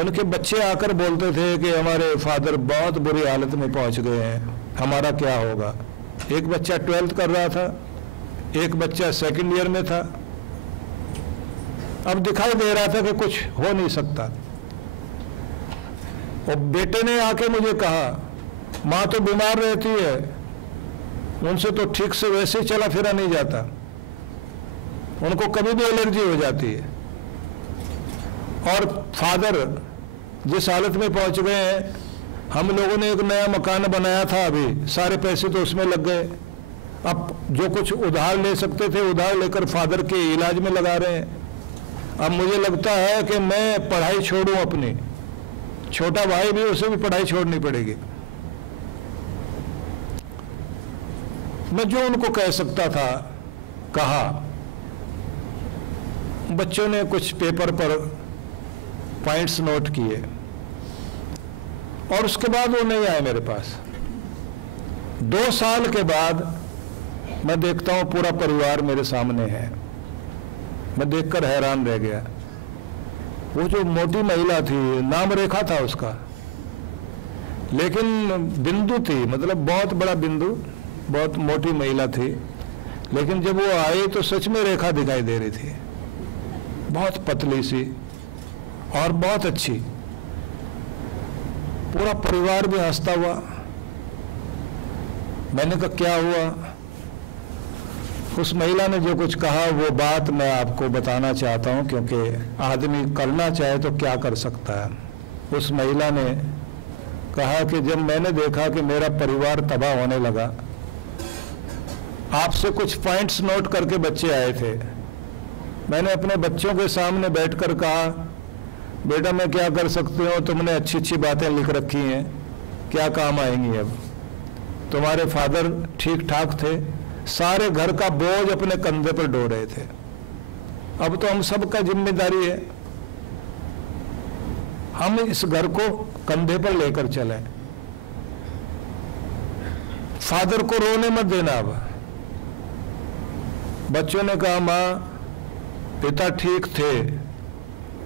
उनके बच्चे आकर बोलते थे कि हमारे फादर बहुत बुरी हालत में पहुंच गए हैं, हमारा क्या होगा। एक बच्चा 12th कर रहा था, एक बच्चा 2nd ईयर में था। अब दिखाई दे रहा था कि कुछ हो नहीं सकता। और बेटे ने आके मुझे कहा, माँ तो बीमार रहती है, उनसे तो ठीक से वैसे ही चला फिरा नहीं जाता, उनको कभी भी एलर्जी हो जाती है। और फादर जिस हालत में पहुंच गए हैं, हम लोगों ने एक नया मकान बनाया था, अभी सारे पैसे तो उसमें लग गए। अब जो कुछ उधार ले सकते थे उधार लेकर फादर के इलाज में लगा रहे हैं। अब मुझे लगता है कि मैं पढ़ाई छोड़ूं अपनी, छोटा भाई भी, उसे भी पढ़ाई छोड़नी पड़ेगी। मैं जो उनको कह सकता था कहा। बच्चों ने कुछ पेपर पर पॉइंट्स नोट किए और उसके बाद वो नहीं आए मेरे पास। 2 साल के बाद मैं देखता हूं पूरा परिवार मेरे सामने है। मैं देखकर हैरान रह गया। वो जो मोटी महिला थी, नाम रेखा था उसका, लेकिन बिंदु थी, मतलब बहुत बड़ा बिंदु, बहुत मोटी महिला थी। लेकिन जब वो आई तो सच में रेखा दिखाई दे रही थी, बहुत पतली सी और बहुत अच्छी। पूरा परिवार भी हंसता हुआ। मैंने कहा क्या हुआ? उस महिला ने जो कुछ कहा वो बात मैं आपको बताना चाहता हूं, क्योंकि आदमी करना चाहे तो क्या कर सकता है। उस महिला ने कहा कि जब मैंने देखा कि मेरा परिवार तबाह होने लगा, आपसे कुछ पॉइंट्स नोट करके बच्चे आए थे। मैंने अपने बच्चों के सामने बैठकर कहा, बेटा मैं क्या कर सकती हूँ, तुमने अच्छी अच्छी बातें लिख रखी हैं, क्या काम आएंगी। अब तुम्हारे फादर ठीक ठाक थे, सारे घर का बोझ अपने कंधे पर ढो रहे थे, अब तो हम सबका जिम्मेदारी है, हम इस घर को कंधे पर लेकर चलें। फादर को रोने मत देना। अब बच्चों ने कहा, माँ पिता ठीक थे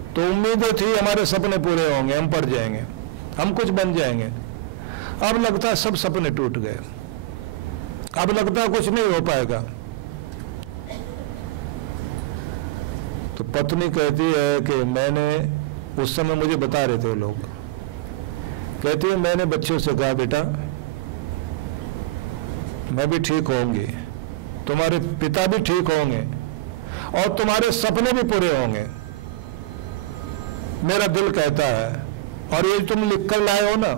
तो उम्मीदें थी हमारे सपने पूरे होंगे, हम पढ़ जाएंगे, हम कुछ बन जाएंगे। अब लगता है सब सपने टूट गए, अब लगता है कुछ नहीं हो पाएगा। तो पत्नी कहती है कि मैंने, उस समय मुझे बता रहे थे लोग, कहती है मैंने बच्चों से कहा, बेटा मैं भी ठीक होंगी, तुम्हारे पिता भी ठीक होंगे और तुम्हारे सपने भी पूरे होंगे, मेरा दिल कहता है। और ये तुम लिख कर लाए हो ना,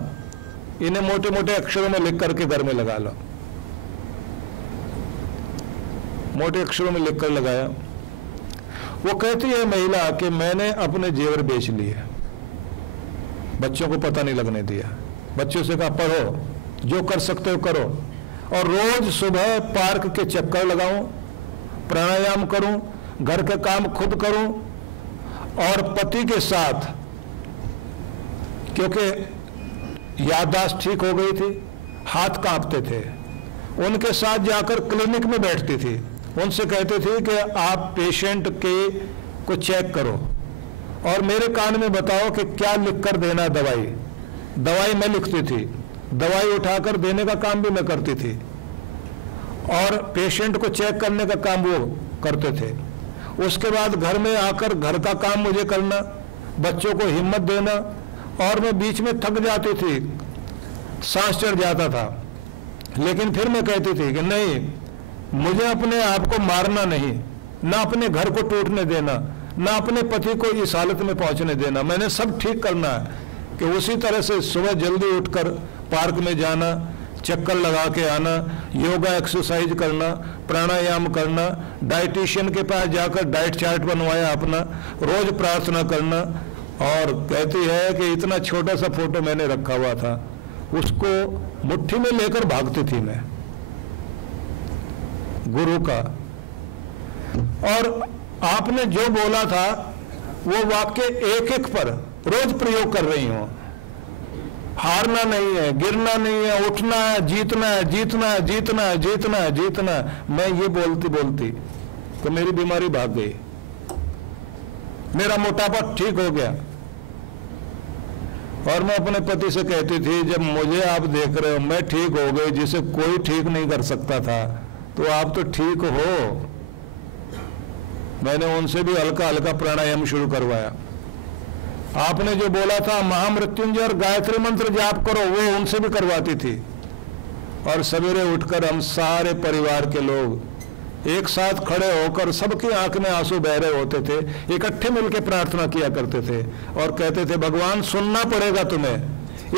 इन्हें मोटे मोटे अक्षरों में लिख करके घर में लगा लो। मोटे अक्षरों में लिख कर लगाया। वो कहती है महिला कि मैंने अपने जेवर बेच लिए, बच्चों को पता नहीं लगने दिया। बच्चों से कहा पढ़ो, जो कर सकते हो करो, और रोज सुबह पार्क के चक्कर लगाऊं, प्राणायाम करूं, घर के काम खुद करूं और पति के साथ, क्योंकि याददाश्त ठीक हो गई थी, हाथ कांपते थे, उनके साथ जाकर क्लिनिक में बैठती थी, उनसे कहते थे कि आप पेशेंट के को चेक करो और मेरे कान में बताओ कि क्या लिख कर देना दवाई। दवाई मैं लिखती थी, दवाई उठाकर देने का काम भी मैं करती थी और पेशेंट को चेक करने का काम वो करते थे। उसके बाद घर में आकर घर का काम मुझे करना, बच्चों को हिम्मत देना, और मैं बीच में थक जाती थी, सांस चढ़ जाता था, लेकिन फिर मैं कहती थी कि नहीं, मुझे अपने आप को मारना नहीं, ना अपने घर को टूटने देना, ना अपने पति को इस हालत में पहुंचने देना, मैंने सब ठीक करना है। कि उसी तरह से सुबह जल्दी उठकर पार्क में जाना, चक्कर लगा के आना, योगा एक्सरसाइज करना, प्राणायाम करना, डाइटिशियन के पास जाकर डाइट चार्ट बनवाया अपना, रोज प्रार्थना करना। और कहती है कि इतना छोटा सा फोटो मैंने रखा हुआ था, उसको मुट्ठी में लेकर भागती थी मैं, गुरु का। और आपने जो बोला था वो वाक्य एक एक पर रोज प्रयोग कर रही हूं। हारना नहीं है, गिरना नहीं है, उठना है, जीतना है, जीतना है, जीतना है, जीतना है, जीतना है। मैं ये बोलती बोलती तो मेरी बीमारी भाग गई, मेरा मोटापा ठीक हो गया। और मैं अपने पति से कहती थी, जब मुझे आप देख रहे हो मैं ठीक हो गई, जिसे कोई ठीक नहीं कर सकता था, तो आप तो ठीक हो। मैंने उनसे भी हल्का हल्का प्राणायाम शुरू करवाया। आपने जो बोला था महामृत्युंजय और गायत्री मंत्र जाप करो, वो उनसे भी करवाती थी। और सवेरे उठकर हम सारे परिवार के लोग एक साथ खड़े होकर, सबकी आंख में आंसू बह रहे होते थे, इकट्ठे मिलकर प्रार्थना किया करते थे और कहते थे, भगवान सुनना पड़ेगा तुम्हें,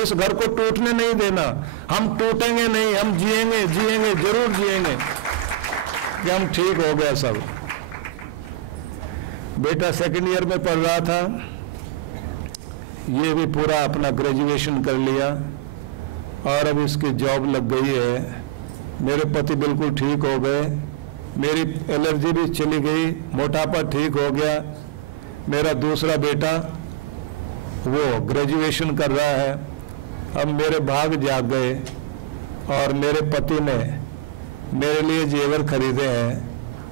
इस घर को टूटने नहीं देना, हम टूटेंगे नहीं, हम जिएंगे, जिएंगे, जरूर जिएंगे। कि हम ठीक हो गया सब। बेटा सेकंड ईयर में पढ़ रहा था, ये भी पूरा अपना ग्रेजुएशन कर लिया और अब इसकी जॉब लग गई है। मेरे पति बिल्कुल ठीक हो गए, मेरी एलर्जी भी चली गई, मोटापा ठीक हो गया। मेरा दूसरा बेटा वो ग्रेजुएशन कर रहा है। अब मेरे भाग जाग गए और मेरे पति ने मेरे लिए जेवर खरीदे हैं,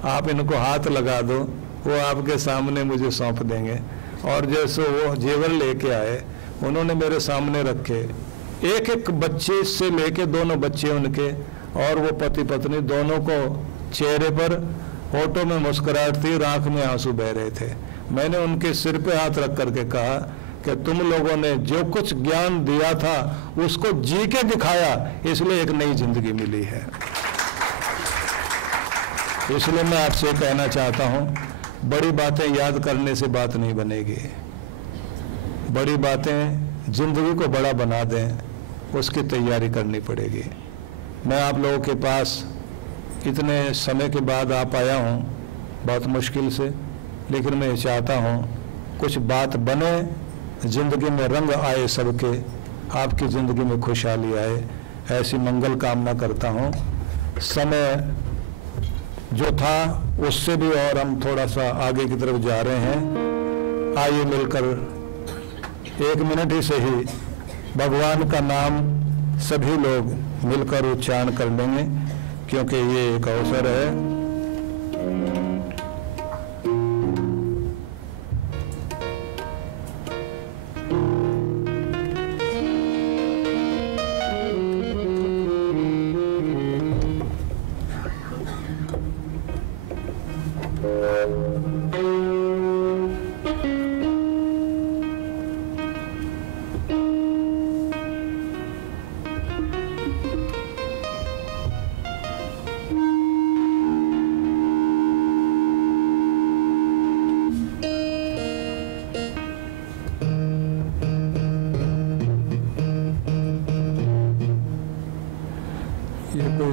आप इनको हाथ लगा दो, वो आपके सामने मुझे सौंप देंगे। और जैसे वो जेवर लेके आए, उन्होंने मेरे सामने रखे, एक एक बच्चे से लेके दोनों बच्चे उनके, और वो पति पत्नी दोनों को चेहरे पर होठों में मुस्कुराहट थी, आंख में आंसू बह रहे थे। मैंने उनके सिर पे हाथ रख करके कहा कि तुम लोगों ने जो कुछ ज्ञान दिया था उसको जी के दिखाया, इसलिए एक नई जिंदगी मिली है। इसलिए मैं आपसे कहना चाहता हूं, बड़ी बातें याद करने से बात नहीं बनेगी, बड़ी बातें जिंदगी को बड़ा बना दें, उसकी तैयारी करनी पड़ेगी। मैं आप लोगों के पास इतने समय के बाद आ पाया हूँ, बहुत मुश्किल से, लेकिन मैं चाहता हूँ कुछ बात बने, जिंदगी में रंग आए सबके, आपकी जिंदगी में खुशहाली आए, ऐसी मंगल कामना करता हूँ। समय जो था उससे भी और हम थोड़ा सा आगे की तरफ जा रहे हैं। आइए मिलकर 1 मिनट ही सही भगवान का नाम सभी लोग मिलकर उच्चारण कर लेंगे, क्योंकि ये एक अवसर है।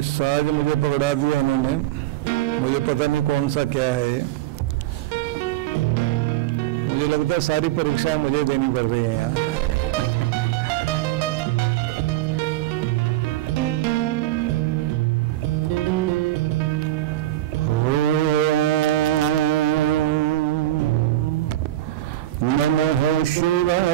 साज मुझे पकड़ा दिया उन्होंने, मुझे पता नहीं कौन सा क्या है ये। मुझे लगता है सारी परीक्षाएं मुझे देनी पड़ रही हैं यहाँ। Shiva